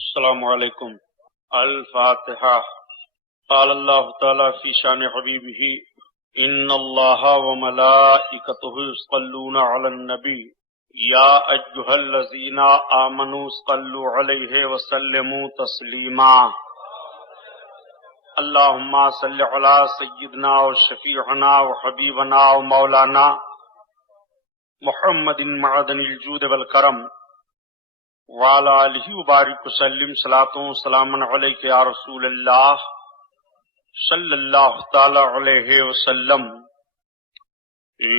السلام علیکم۔ الفاتحہ۔ قال اللہ تعالی فی شان حبیبہ ان اللہ وملائکتہ یصلون علی النبی یا ایھا الذین آمنوا صلوا علیہ وسلموا تسلیما۔ اللہم صل علی سیدنا وشفیعنا وحبیبنا ومولانا محمد معدن الجود والکرم وعلى آلہ وبارک وسلم صلاۃ و سلام علیک یا رسول اللہ صلی اللہ تعالی علیہ وسلم۔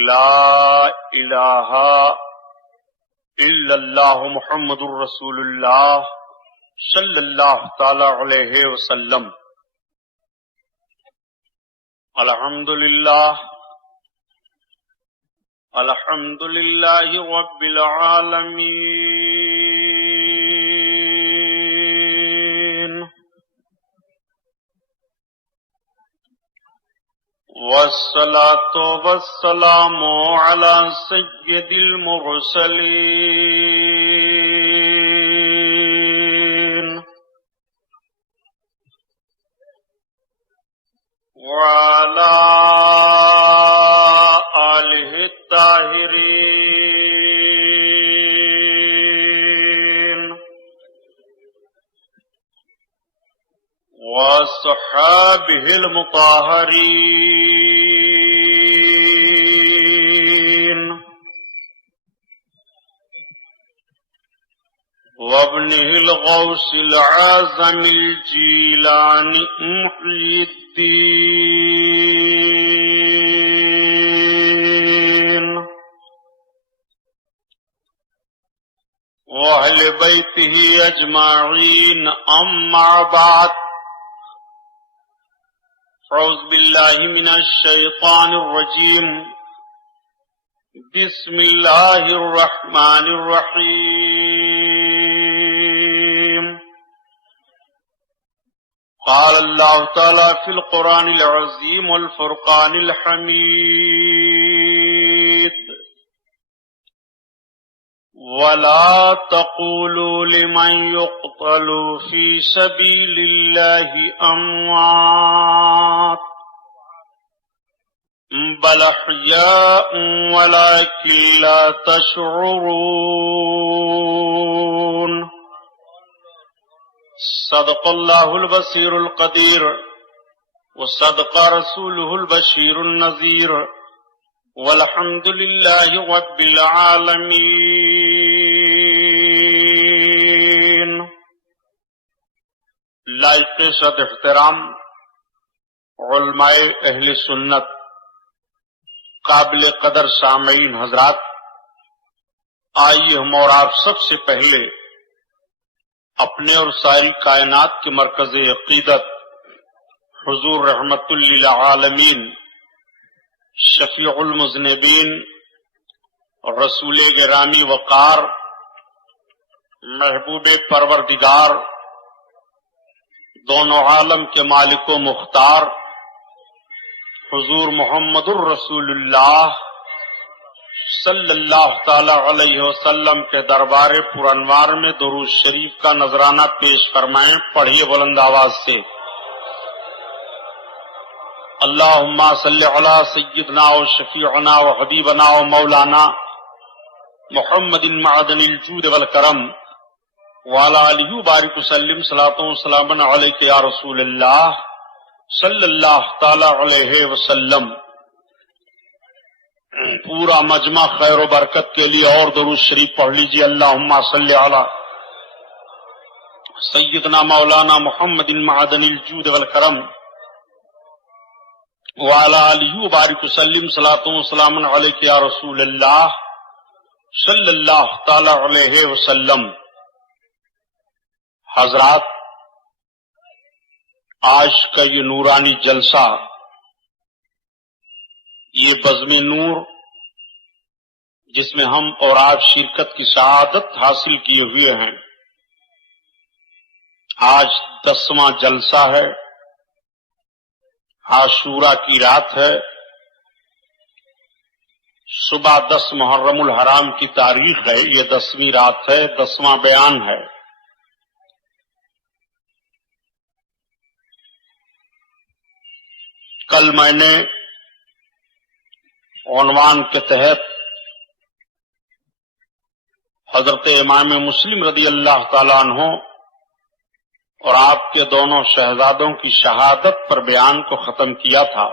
لا الہ الا اللہ محمد رسول اللہ صلی اللہ تعالی علیہ وسلم۔ الحمدللہ رب العالمین، والصلاة والسلام على سید المرسلین، وعلى آلہ الطاہرین، وصحابہ المطہرین، وابنہ الغوث العظم الجیلانی محی الدین، وأہل بیتہ اجمعین، اما بعد، اعوذ باللہ من الشیطان الرجیم، بسم اللہ الرحمن الرحیم۔ قال اللہ تعالی فی القرآن العظیم والفرقان الحمید، وَلَا تَقُولُوا لِمَنْ يُقْتَلُ فِي سَبِيلِ اللَّهِ أَمْوَاتٌ بَلْ أَحْيَاءٌ وَلَكِنْ لَا تَشْعُرُونَ۔ صدق اللہ البصیر القدیر وصدق رسولہ البشیر النذیر، والحمد للہ رب العالمین۔ لائق صد احترام علماء اہل سنت، قابل قدر سامعین حضرات، آئیے ہم اور آپ سب سے پہلے اپنے اور ساری کائنات کے مرکز عقیدت حضور رحمت للعالمین، شفیع المذنبین، رسول گرامی وقار، محبوب پروردگار، دونوں عالم کے مالک و مختار، حضور محمد الرسول اللہ صلی اللہ تعالی علیہ وسلم کے دربار پرانوار میں درود شریف کا نذرانہ پیش فرمائیں۔ پڑھیے بلند آواز سے۔ اللہم صلی علی سیدنا و شفیعنا و حبیبنا و مولانا محمد معدن الجود والکرم وعلی آلہ وبارک وسلم صلاۃ و سلام علیک یا رسول اللہ صلی اللہ تعالی علیہ وسلم۔ پورا مجمع خیر و برکت کے لیے اور درود شریف پڑھ لیجیے۔ اللہم صلی علی سیدنا مولانا محمد معدن الجود والکرم وعلی آلہ وبارک وسلم صلاۃ و سلام علیک یا رسول اللہ صلی اللہ تعالی علیہ وسلم۔ حضرات، آج کا یہ نورانی جلسہ، یہ بزم نور جس میں ہم اور آپ شرکت کی سعادت حاصل کیے ہوئے ہیں، آج 10واں جلسہ ہے، عاشورہ کی رات ہے، صبح 10 محرم الحرام کی تاریخ ہے، یہ 10ویں رات ہے، 10واں بیان ہے۔ کل میں نے عنوان کے تحت حضرت امام مسلم رضی اللہ تعالیٰ عنہ اور آپ کے دونوں شہزادوں کی شہادت پر بیان کو ختم کیا تھا۔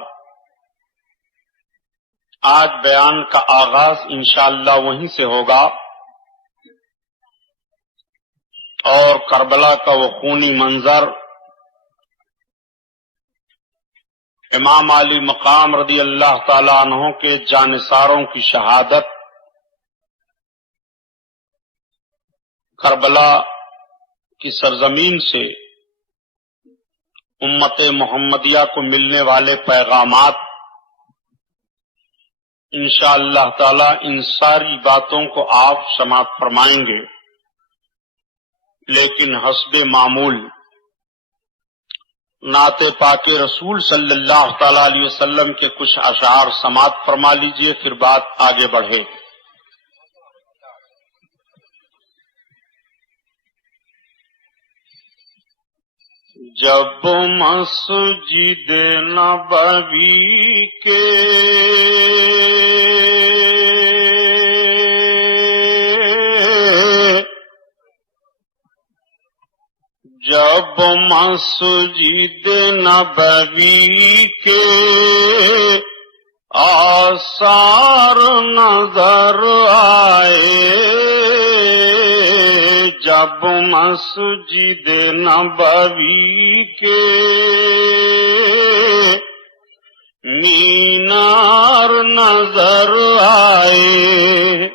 آج بیان کا آغاز انشاءاللہ وہیں سے ہوگا اور کربلا کا وہ خونی منظر، امام علی مقام رضی اللہ تعالیٰ عنہ کے جانثاروں کی شہادت، کربلا کی سرزمین سے امت محمدیہ کو ملنے والے پیغامات، انشاءاللہ تعالی ان ساری باتوں کو آپ سماعت فرمائیں گے، لیکن حسب معمول نعت پاک رسول صلی اللہ تعالی علیہ وسلم کے کچھ اشعار سماعت فرما لیجئے، پھر بات آگے بڑھے۔ جب مسجد نبوی کے جب مسجد نبوی کے آثار نظر آئے، جب مسجد نبوی کے مینار نظر آئے،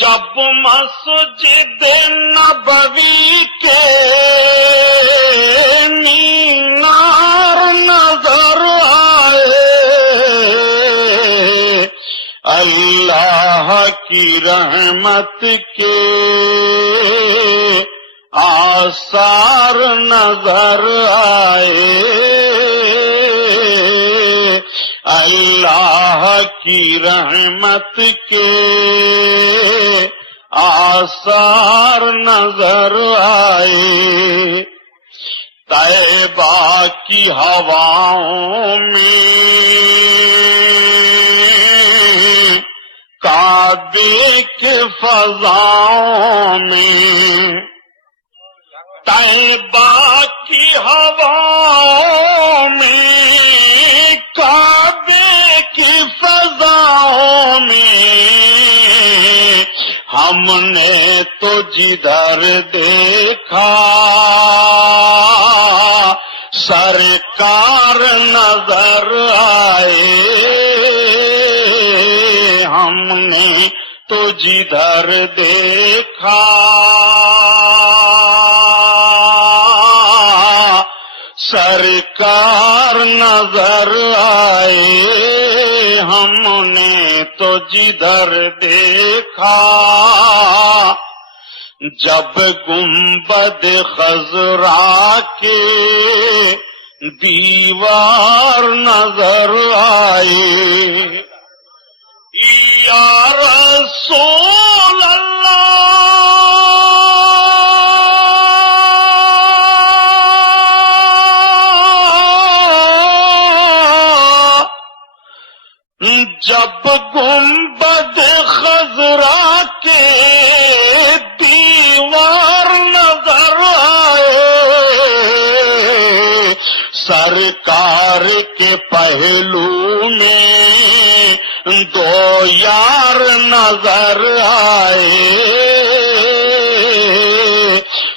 جب مسجد نبوی کے مینار نظر آئے، اللہ کی رحمت کے آثار نظر آئے، اللہ کی رحمت کے آثار نظر آئے، طیبہ کی ہواؤں میں کعبے کے فضاؤں میں، طیبہ کی ہواؤں میں کعبے کی فضاؤں میں، ہم نے تو جدھر دیکھا سرکار نظر آئے، ہم نے تو جدھر دیکھا سرکار نظر آئے، ہم نے تو جدھر دیکھا، جب گنبد خضرا کے دیوار نظر آئے، یا رسول اللہ جب گنبد خضرا کے دیوار نظر آئے، سرکار کے پہلو میں دو یار نظر آئے،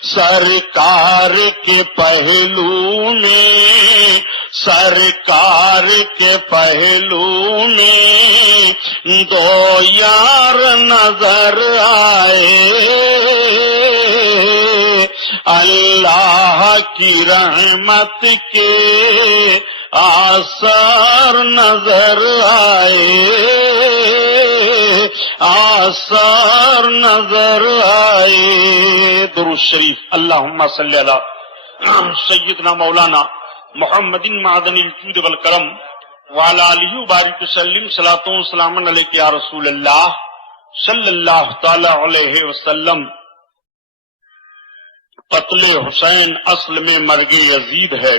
سرکار کے پہلو میں، سرکار کے پہلو میں دو یار نظر آئے، اللہ کی رحمت کے آثار نظر آئے، آثار نظر آئے۔ درود شریف۔ اللہم صلی علی سیدنا مولانا محمد معدن الجود والکرم وعلی آلہ وبارک وسلم، صلاۃ و سلام علیک یا رسول اللہ صلی اللہ تعالی علیہ وسلم۔ قتل حسین اصل میں مرگ یزید ہے،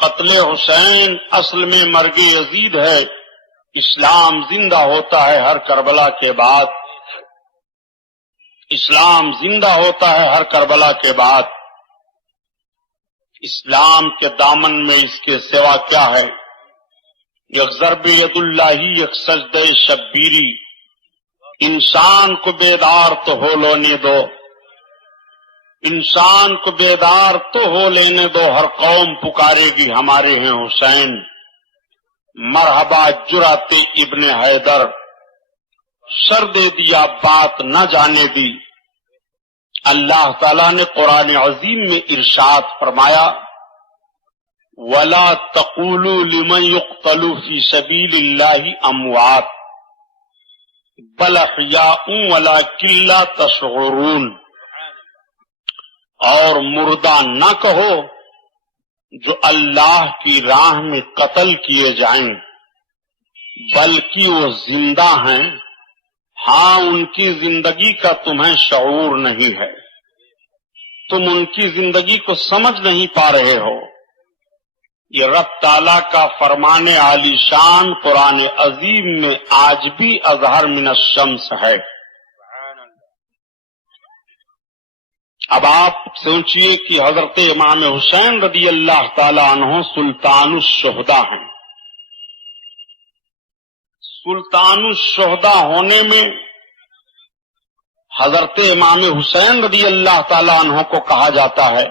قتل حسین اصل میں مرگ یزید ہے. اسلام زندہ ہوتا ہے ہر کربلا کے بعد. اسلام زندہ ہوتا ہے ہر کربلا کے بعد. اسلام کے دامن میں اس کے سوا کیا ہے؟ یک ضرب ید اللہ یک سجدہ شبیری. انسان کو بیدار تو ہو لینے دو، انسان کو بیدار تو ہو لینے دو. ہر قوم پکارے گی ہمارے ہیں حسین. مرحبا جرات ابن حیدر، سر دے دیا بات نہ جانے دی. اللہ تعالیٰ نے قرآن عظیم میں ارشاد فرمایا وَلَا تَقُولُوا لِمَنْ يُقْتَلُ فِي سَبِيلِ اللَّهِ أَمْوَاتٌ بَلْ أَحْيَاءٌ وَلَكِنْ لَا تَشْعُرُونَ. اور مردہ نہ کہو جو اللہ کی راہ میں قتل کیے جائیں، بلکہ وہ زندہ ہیں. ہاں ان کی زندگی کا تمہیں شعور نہیں ہے، تم ان کی زندگی کو سمجھ نہیں پا رہے ہو. یہ رب تعالیٰ کا فرمان عالی شان قرآن عظیم میں آج بھی اظہر من الشمس ہے. اب آپ سوچئے کہ حضرت امام حسین رضی اللہ تعالی عنہ سلطان الشہداء ہیں. سلطان الشہداء ہونے میں حضرت امام حسین رضی اللہ تعالی عنہ کو کہا جاتا ہے،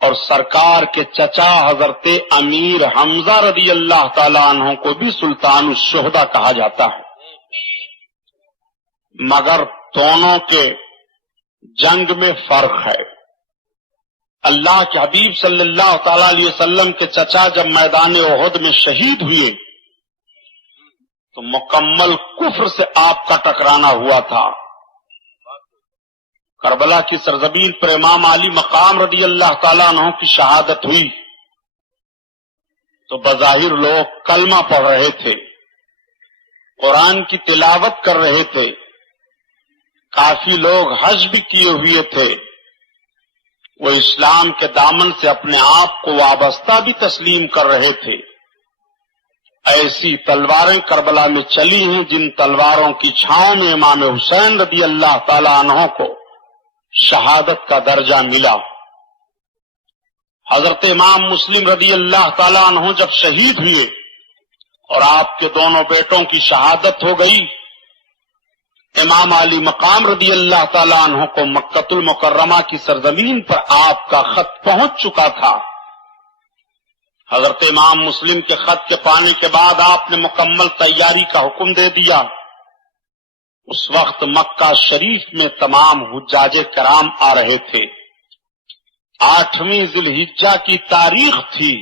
اور سرکار کے چچا حضرت امیر حمزہ رضی اللہ تعالی عنہ کو بھی سلطان الشہداء کہا جاتا ہے. مگر دونوں کے جنگ میں فرق ہے. اللہ کے حبیب صلی اللہ تعالی علیہ وسلم کے چچا جب میدان احد میں شہید ہوئے تو مکمل کفر سے آپ کا ٹکرانا ہوا تھا. کربلا کی سرزمین پر امام علی مقام رضی اللہ تعالیٰ عنہ کی شہادت ہوئی تو بظاہر لوگ کلمہ پڑھ رہے تھے، قرآن کی تلاوت کر رہے تھے، کافی لوگ حج بھی کیے ہوئے تھے. وہ اسلام کے دامن سے اپنے آپ کو وابستہ بھی تسلیم کر رہے تھے. ایسی تلواریں کربلا میں چلی ہیں جن تلواروں کی چھاؤں میں امام حسین رضی اللہ تعالی عنہ کو شہادت کا درجہ ملا. حضرت امام مسلم رضی اللہ تعالی عنہ جب شہید ہوئے اور آپ کے دونوں بیٹوں کی شہادت ہو گئی، امام علی مقام رضی اللہ تعالی عنہ کو مکۃ المکرمہ کی سرزمین پر آپ کا خط پہنچ چکا تھا. حضرت امام مسلم کے خط کے پانے کے بعد آپ نے مکمل تیاری کا حکم دے دیا. اس وقت مکہ شریف میں تمام حجاج کرام آ رہے تھے. 8ویں ذی الحجہ کی تاریخ تھی.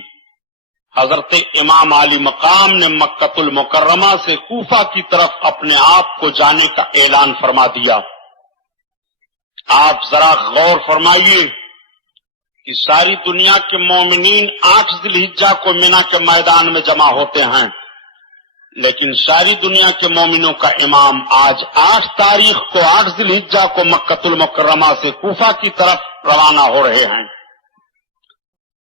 حضرت امام علی مقام نے مکۃ المکرمہ سے کوفہ کی طرف اپنے آپ کو جانے کا اعلان فرما دیا. آپ ذرا غور فرمائیے کہ ساری دنیا کے مومنین 8 ذی الحجہ کو مینا کے میدان میں جمع ہوتے ہیں، لیکن ساری دنیا کے مومنوں کا امام آج 8 تاریخ کو 8 ذی الحجہ کو مکۃ المکرمہ سے کوفہ کی طرف روانہ ہو رہے ہیں.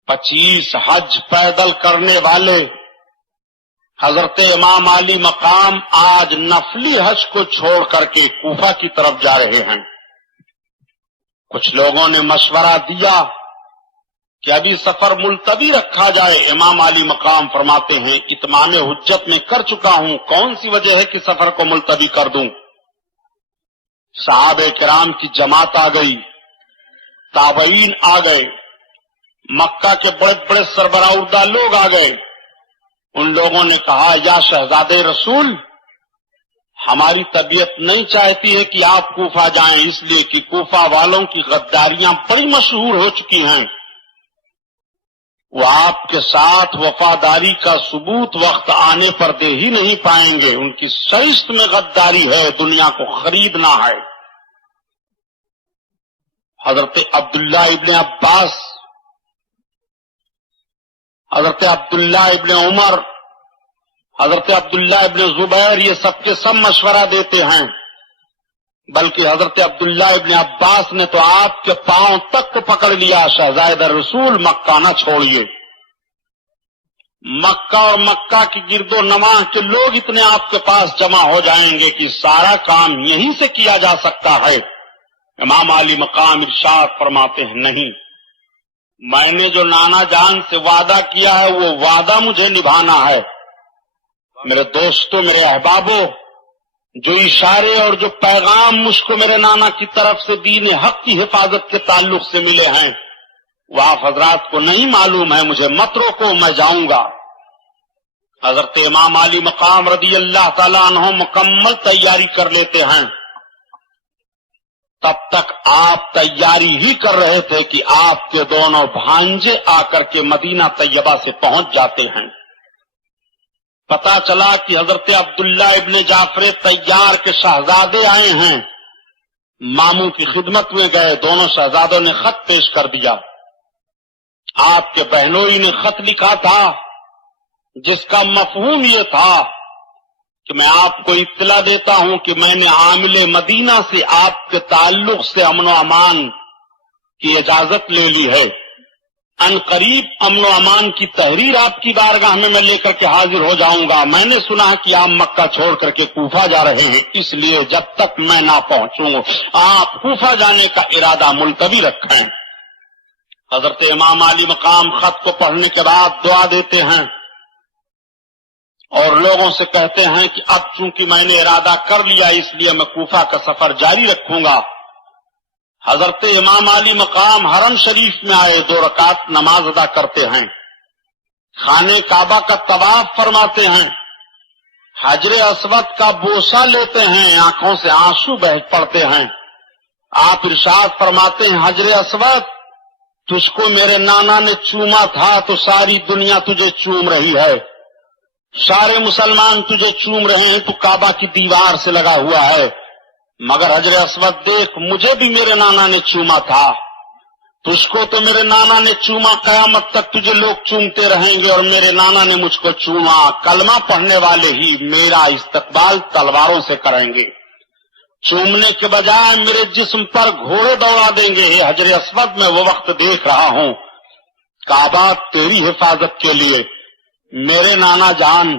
25 حج پیدل کرنے والے حضرت امام علی مقام آج نفلی حج کو چھوڑ کر کے کوفہ کی طرف جا رہے ہیں. کچھ لوگوں نے مشورہ دیا کہ ابھی سفر ملتوی رکھا جائے. امام علی مقام فرماتے ہیں اتمام حجت میں کر چکا ہوں، کون سی وجہ ہے کہ سفر کو ملتوی کر دوں. صحابہ کرام کی جماعت آ گئی، تابعین آ گئے، مکہ کے بڑے بڑے سربراہ لوگ آ گئے. ان لوگوں نے کہا یا شہزادے رسول، ہماری طبیعت نہیں چاہتی ہے کہ آپ کوفہ جائیں، اس لیے کہ کوفہ والوں کی غداریاں بڑی مشہور ہو چکی ہیں. وہ آپ کے ساتھ وفاداری کا ثبوت وقت آنے پر دے ہی نہیں پائیں گے. ان کی سرشت میں غداری ہے، دنیا کو خریدنا ہے. حضرت عبداللہ ابن عباس، حضرت عبداللہ ابن عمر، حضرت عبداللہ ابن زبیر یہ سب کے سب مشورہ دیتے ہیں. بلکہ حضرت عبداللہ ابن عباس نے تو آپ کے پاؤں تک پکڑ لیا، شہزادہ رسول مکہ نہ چھوڑیے. مکہ اور مکہ کی گرد و نواح کے لوگ اتنے آپ کے پاس جمع ہو جائیں گے کہ سارا کام یہیں سے کیا جا سکتا ہے۔ امام علی مقام ارشاد فرماتے ہیں نہیں، میں نے جو نانا جان سے وعدہ کیا ہے وہ وعدہ مجھے نبھانا ہے۔ میرے دوستوں، میرے احبابوں، جو اشارے اور جو پیغام مجھ کو میرے نانا کی طرف سے دین حق کی حفاظت کے تعلق سے ملے ہیں وہ آپ حضرات کو نہیں معلوم ہے، مجھے مت روکو، میں جاؤں گا۔ حضرت امام علی مقام رضی اللہ تعالیٰ عنہ مکمل تیاری کر لیتے ہیں۔ تب تک آپ تیاری ہی کر رہے تھے کہ آپ کے دونوں بھانجے آ کر کے مدینہ طیبہ سے پہنچ جاتے ہیں۔ پتا چلا کہ حضرت عبداللہ ابن جعفر طیار کے شہزادے آئے ہیں، ماموں کی خدمت میں گئے، دونوں شہزادوں نے خط پیش کر دیا۔ آپ کے بہنوئی نے خط لکھا تھا جس کا مفہوم یہ تھا کہ میں آپ کو اطلاع دیتا ہوں کہ میں نے عامل مدینہ سے آپ کے تعلق سے امن و امان کی اجازت لے لی ہے، ان قریب امن و امان کی تحریر آپ کی بارگاہ میں لے کر کے حاضر ہو جاؤں گا۔ میں نے سنا کہ آپ مکہ چھوڑ کر کے کوفہ جا رہے ہیں، اس لیے جب تک میں نہ پہنچوں آپ کوفہ جانے کا ارادہ ملتوی رکھیں۔ حضرت امام علی مقام خط کو پڑھنے کے بعد دعا دیتے ہیں اور لوگوں سے کہتے ہیں کہ اب چونکہ میں نے ارادہ کر لیا اس لیے میں کوفہ کا سفر جاری رکھوں گا۔ حضرت امام علی مقام حرم شریف میں آئے، 2 رکعت نماز ادا کرتے ہیں، خانے کعبہ کا طواف فرماتے ہیں، حجر اسود کا بوسہ لیتے ہیں، آنکھوں سے آنسو بہہ پڑتے ہیں۔ آپ ارشاد فرماتے ہیں حجر اسود تجھ کو میرے نانا نے چوما تھا تو ساری دنیا تجھے چوم رہی ہے، سارے مسلمان تجھے چوم رہے ہیں، تو کعبہ کی دیوار سے لگا ہوا ہے، مگر حجر اسود دیکھ مجھے بھی میرے نانا نے چوما تھا، تجھ کو تو میرے نانا نے چوما، قیامت تک تجھے لوگ چومتے رہیں گے اور میرے نانا نے مجھ کو چوما، کلمہ پڑھنے والے ہی میرا استقبال تلواروں سے کریں گے، چومنے کے بجائے میرے جسم پر گھوڑے دوڑا دیں گے۔ حجر اسود میں وہ وقت دیکھ رہا ہوں، کعبہ تیری حفاظت کے لیے میرے نانا جان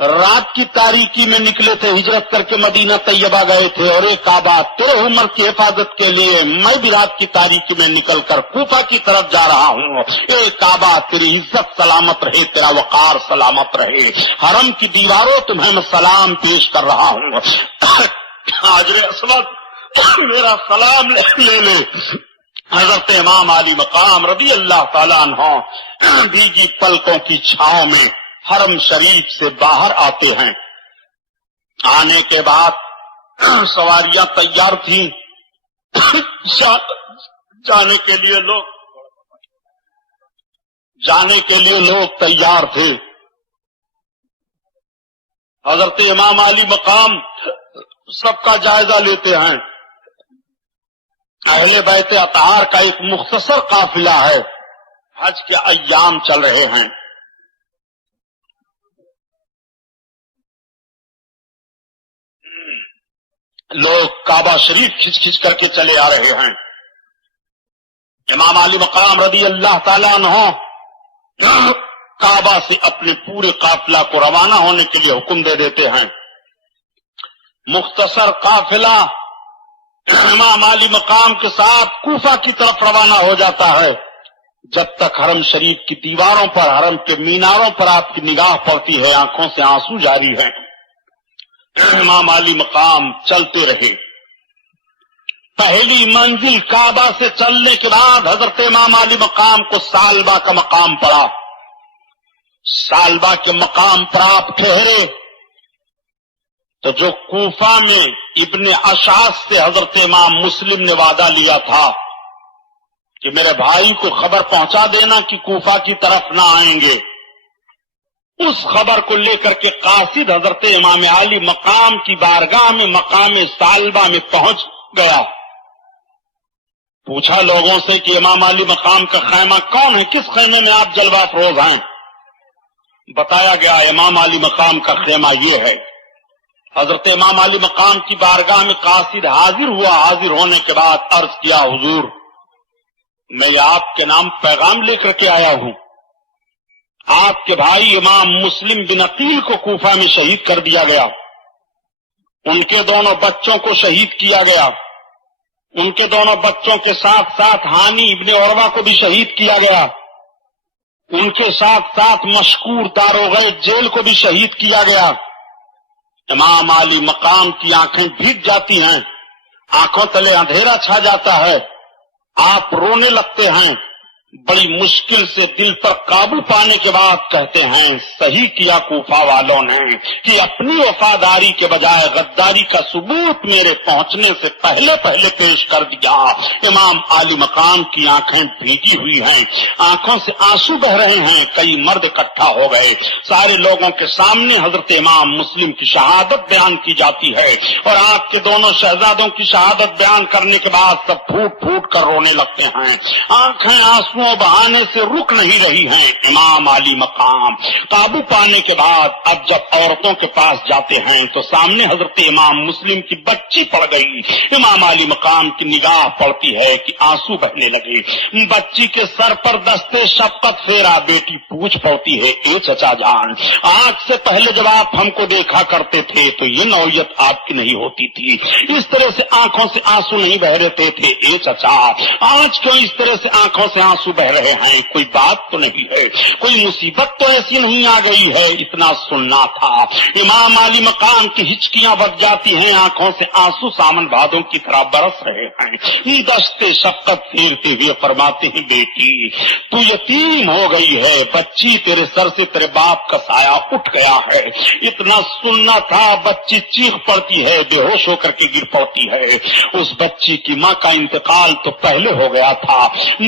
رات کی تاریکی میں نکلے تھے، ہجرت کر کے مدینہ طیبہ گئے تھے، اور ایک کعبہ تیرے عمر کی حفاظت کے لیے میں بھی رات کی تاریکی میں نکل کر کوفہ کی طرف جا رہا ہوں۔ اے کعبہ تیری عزت سلامت رہے، تیرا وقار سلامت رہے، حرم کی دیواروں تمہیں میں سلام پیش کر رہا ہوں، حجر اسود میرا سلام لے لے۔ حضرت امام علی مقام رضی اللہ تعالیٰ عنہ بھیگی پلکوں کی چھاؤں میں حرم شریف سے باہر آتے ہیں۔ آنے کے بعد سواریاں تیار تھیں، جانے کے لیے لوگ تیار تھے۔ حضرت امام علی مقام سب کا جائزہ لیتے ہیں۔ اہل بیت اطہار کا ایک مختصر قافلہ ہے، حج کے ایام چل رہے ہیں، لوگ کعبہ شریف کھچ کھچ کر کے چلے آ رہے ہیں۔ امام علی مقام رضی اللہ تعالیٰ عنہ کعبہ سے اپنے پورے قافلہ کو روانہ ہونے کے لیے حکم دے دیتے ہیں۔ مختصر قافلہ امام علی مقام کے ساتھ کوفہ کی طرف روانہ ہو جاتا ہے۔ جب تک حرم شریف کی دیواروں پر، حرم کے میناروں پر آپ کی نگاہ پڑتی ہے، آنکھوں سے آنسو جاری ہیں۔ امام علی مقام چلتے رہے۔ پہلی منزل کعبہ سے چلنے کے بعد حضرت امام علی مقام کو سالبہ کا مقام پڑا۔ سالبہ کے مقام پر آپ ٹھہرے تو جو کوفہ میں ابن اشعث سے حضرت امام مسلم نے وعدہ لیا تھا کہ میرے بھائی کو خبر پہنچا دینا کہ کوفہ کی طرف نہ آئیں گے، اس خبر کو لے کر کے قاصد حضرت امام علی مقام کی بارگاہ میں مقام سالبہ میں پہنچ گیا۔ پوچھا لوگوں سے کہ امام علی مقام کا خیمہ کون ہے، کس خیمے میں آپ جلوہ افروز ہیں؟ بتایا گیا امام علی مقام کا خیمہ یہ ہے۔ حضرت امام علی مقام کی بارگاہ میں قاصد حاضر ہوا، حاضر ہونے کے بعد عرض کیا حضور میں آپ کے نام پیغام لے کر کے آیا ہوں۔ آپ کے بھائی امام مسلم بن عقیل کو کوفہ میں شہید کر دیا گیا، ان کے دونوں بچوں کو شہید کیا گیا، ان کے دونوں بچوں کے ساتھ ساتھ ہانی ابن عروہ کو بھی شہید کیا گیا، ان کے ساتھ ساتھ مشکور داروغہ جیل کو بھی شہید کیا گیا۔ امام علی مقام کی آنکھیں بھیگ جاتی ہیں، آنکھوں تلے اندھیرا چھا جاتا ہے، آپ رونے لگتے ہیں، بڑی مشکل سے دل پر قابو پانے کے بعد کہتے ہیں صحیح کیا کوفہ والوں نے کہ اپنی وفاداری کے بجائے غداری کا ثبوت میرے پہنچنے سے پہلے پیش کر دیا۔ امام علی مقام کی آنکھیں بھیگی ہوئی ہیں، آنکھوں سے آنسو بہ رہے ہیں، کئی مرد اکٹھا ہو گئے، سارے لوگوں کے سامنے حضرت امام مسلم کی شہادت بیان کی جاتی ہے، اور آپ کے دونوں شہزادوں کی شہادت بیان کرنے کے بعد سب پھوٹ پھوٹ کر رونے لگتے ہیں، آنکھیں آنسو بہانے سے رک نہیں رہی ہیں۔ امام علی مقام قابو پانے کے بعد اب جب عورتوں کے پاس جاتے ہیں تو سامنے حضرت امام مسلم کی بچی پڑ گئی، امام علی مقام کی نگاہ پڑتی ہے کہ آنسو بہنے لگے، بچی کے سر پر دستے شفقت پھیرا، بیٹی پوچھ پڑتی ہے اے چچا جان، آج سے پہلے جب آپ ہم کو دیکھا کرتے تھے تو یہ نوعیت آپ کی نہیں ہوتی تھی، اس طرح سے آنکھوں سے آنسو نہیں بہ رہتے تھے، اے چچا آج کیوں اس طرح سے آنکھوں سے آنسو بہ رہے ہیں؟ کوئی بات تو نہیں ہے، کوئی مصیبت تو ایسی نہیں آ گئی ہے؟ اتنا سننا تھا۔ امام علی مقام کی ہچکیاں بچ جاتی ہیں، آنکھوں سے آنسو سامن بھادوں کی طرح برس رہے ہیں، دستے شفقت پھیرتے ہوئے فرماتے ہیں بیٹی تو یتیم ہو گئی ہے، بچی تیرے سر سے تیرے باپ کا سایہ اٹھ گیا ہے۔ اتنا سننا تھا، بچی چیخ پڑتی ہے، بے ہوش ہو کر کے گر پڑتی ہے۔ اس بچی کی ماں کا انتقال تو پہلے ہو گیا تھا،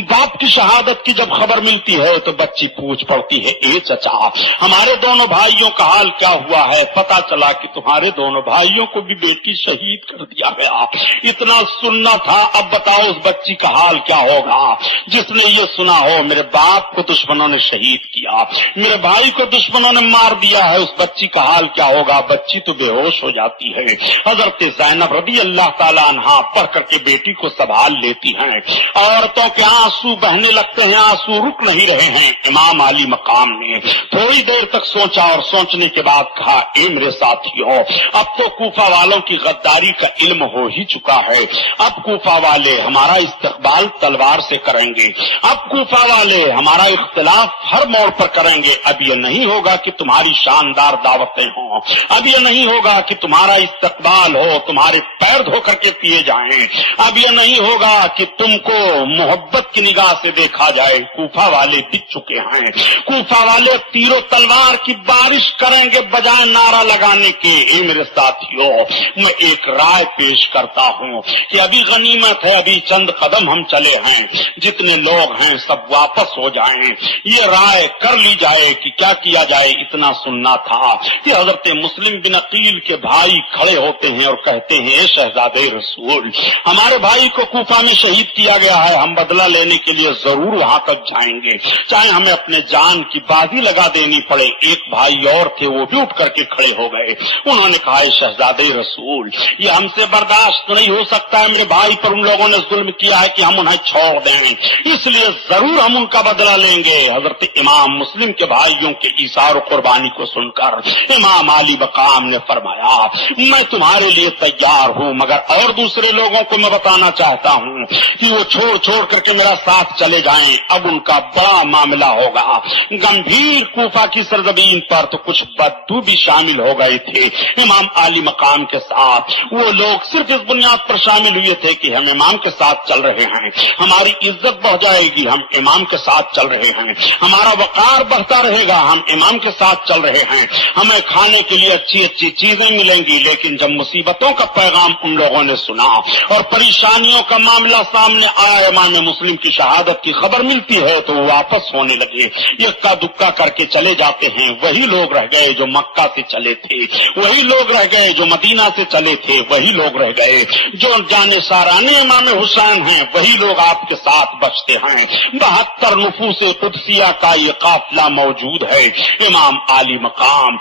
باپ کی شہادت کی جب خبر ملتی ہے تو بچی پوچھ پڑتی ہے اے چچا ہمارے دونوں بھائیوں کا حال کیا ہوا ہے؟ پتا چلا کہ تمہارے دونوں بھائیوں کو بھی بیٹی شہید کر دیا گیا۔ اتنا سننا تھا، اب بتاؤ اس بچی کا حال کیا ہوگا جس نے یہ سنا ہو میرے باپ کو دشمنوں نے شہید کیا، میرے بھائی کو دشمنوں نے مار دیا ہے، اس بچی کا حال کیا ہوگا؟ بچی تو بے ہوش ہو جاتی ہے۔ حضرت زینب رضی اللہ تعالیٰ عنہا پڑھ کر کے بیٹی کو سنبھال لیتی ہیں، عورتوں کے آنسو بہنے لگتے ہیں، آنسو رک نہیں رہے ہیں۔ امام علی مقام نے تھوڑی دیر تک سوچا اور سوچنے کے بعد کہا اے میرے ساتھیوں، اب تو کوفہ والوں کی غداری کا علم ہو ہی چکا ہے، اب کوفہ والے ہمارا استقبال تلوار سے کریں گے، اب کوفہ والے ہمارا اختلاف ہر موڑ پر کریں گے، اب یہ نہیں ہوگا کہ تمہاری شاندار دعوتیں ہوں، اب یہ نہیں ہوگا کہ تمہارا استقبال ہو، تمہارے پیر دھو کر کے پیے جائیں، اب یہ نہیں ہوگا کہ تم کو محبت کی نگاہ سے دیکھا جائے۔ کوفہ والے بک چکے ہیں، کوفہ والے تیر و تلوار کی بارش کریں گے بجائے نعرہ لگانے کے۔ اے میرے ساتھیوں، میں ایک رائے پیش کرتا ہوں کہ ابھی غنیمت ہے، ابھی چند قدم ہم چلے ہیں، جتنے لوگ ہیں سب واپس ہو جائیں، یہ رائے کر لی جائے کہ کیا کیا جائے۔ اتنا سننا تھا کہ حضرت مسلم بن عقیل کے بھائی کھڑے ہوتے ہیں اور کہتے ہیں اے شہزادے رسول، ہمارے بھائی کو کوفہ میں شہید کیا گیا ہے، ہم بدلہ لینے کے لیے ضرور وہاں تک جائیں گے، چاہے ہمیں اپنے جان کی بازی لگا دینی پڑے۔ ایک بھائی اور تھے، وہ بھی اٹھ کر کے کھڑے ہو گئے، انہوں نے کہا اے شہزادے رسول، یہ ہم سے برداشت نہیں ہو سکتا ہے، میرے بھائی پر ان لوگوں نے ظلم کیا ہے کہ ہم انہیں چھوڑ دیں، اس لیے ضرور ہم ان کا بدلہ لیں گے۔ حضرت امام مسلم کے بھائیوں کے ایثار و قربانی کو سن کر امام علی مقام نے فرمایا میں تمہارے لیے تیار ہوں، مگر اور دوسرے لوگوں کو میں بتانا چاہتا ہوں کہ وہ چھوڑ کر کے میرا ساتھ چلے جائیں، اب ان کا بڑا معاملہ ہوگا۔ گمبھیر کوفہ کی سرزمین پر تو کچھ بدو بھی شامل ہو گئے تھے امام علی مقام کے ساتھ، وہ لوگ صرف اس بنیاد پر شامل ہوئے تھے کہ ہم امام کے ساتھ چل رہے ہیں، ہماری عزت بڑھ جائے گی، ہم امام کے ساتھ چل رہے ہیں، ہمارا وقار بڑھتا رہے گا، ہم امام کے ساتھ چل رہے ہیں، ہمیں کھانے کے لیے اچھی اچھی چیزیں ملیں گی۔ لیکن جب مصیبتوں کا پیغام ان لوگوں نے سنا اور پریشانیوں کا معاملہ سامنے آیا، امام مسلم کی شہادت کی خبر ملتی ہے تو وہ واپس ہونے لگے، یکا دکا کر کے چلے جاتے ہیں۔ وہی لوگ رہ گئے جو مکہ سے چلے تھے، وہی لوگ رہ گئے جو مدینہ سے چلے تھے، وہی لوگ رہ گئے جو جانے سارانے امام حسین ہیں، وہی لوگ آپ کے ساتھ بچتے ہیں۔ 72 نفوس قدسیہ کا یہ قافلہ موجود ہے۔ امام علی مقام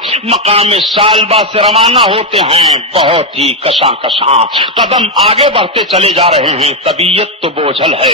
سالبہ سے روانہ ہوتے ہیں، بہت ہی کشاں قدم آگے بڑھتے چلے جا رہے ہیں، طبیعت تو بوجھل ہے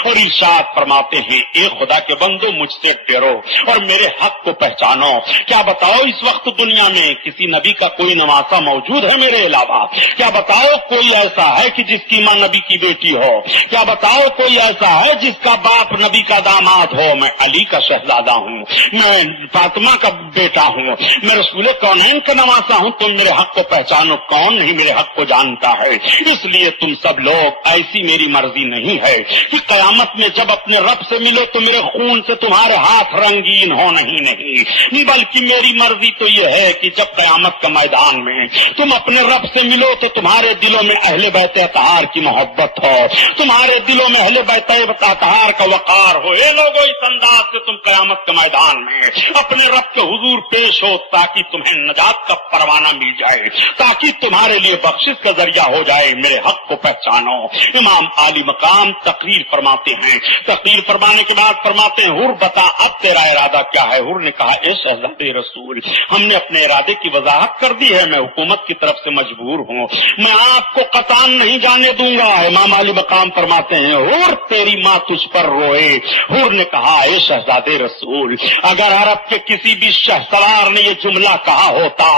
اور ارشاد فرماتے ہیں اے خدا کے بندو مجھ سے ڈرو اور میرے حق کو پہچانو۔ کیا بتاؤ اس وقت دنیا میں کسی نبی کا کوئی نواسا موجود ہے میرے علاوہ؟ کیا بتاؤ کوئی ایسا ہے کہ جس کی ماں نبی کی بیٹی ہو؟ کیا بتاؤ کوئی ایسا ہے جس کا باپ نبی کا داماد ہو؟ میں علی کا شہزادہ ہوں، میں فاطمہ کا بیٹا ہوں، میں رسول کونین کا نواسا ہوں۔ تم میرے حق کو پہچانو، کون نہیں میرے حق کو جانتا ہے؟ اس لیے تم سب لوگ ایسی میری مرضی نہیں ہے کہ قیامت میں جب اپنے رب سے ملو تو میرے خون سے تمہارے ہاتھ رنگین ہو، نہیں، بلکہ میری مرضی تو یہ ہے کہ جب قیامت کا میدان میں تم اپنے رب سے ملو تو تمہارے دلوں میں اہل بیت اطہار کی محبت ہو، تمہارے دلوں میں اہل بیت اطہار کا وقار ہو۔ اے لوگو اس انداز سے تم قیامت کے میدان میں اپنے رب کے حضور پیش ہو تاکہ تمہیں نجات کا پروانہ مل جائے، تاکہ تمہارے لیے بخشش کا ذریعہ ہو جائے۔ میرے حق کو پہچانو۔ امام عالی مقام تقریر فرماتے ہیں، تقریر فرمانے کے بعد فرماتے ہیں حر بتا اب تیرا ارادہ کیا ہے؟ حر نے کہا اے شہزادے رسول، ہم نے اپنے ارادے کی وضاحت کر دی ہے، میں حکومت کی طرف سے مجبور ہوں، میں آپ کو قطعاً نہیں جانے دوں گا۔ امام علی مقام فرماتے ہیں حر تیری ماں تجھ پر روئے۔ حر نے کہا اے شہزادے رسول، اگر عرب کے کسی بھی شہسوار نے یہ جملہ کہا ہوتا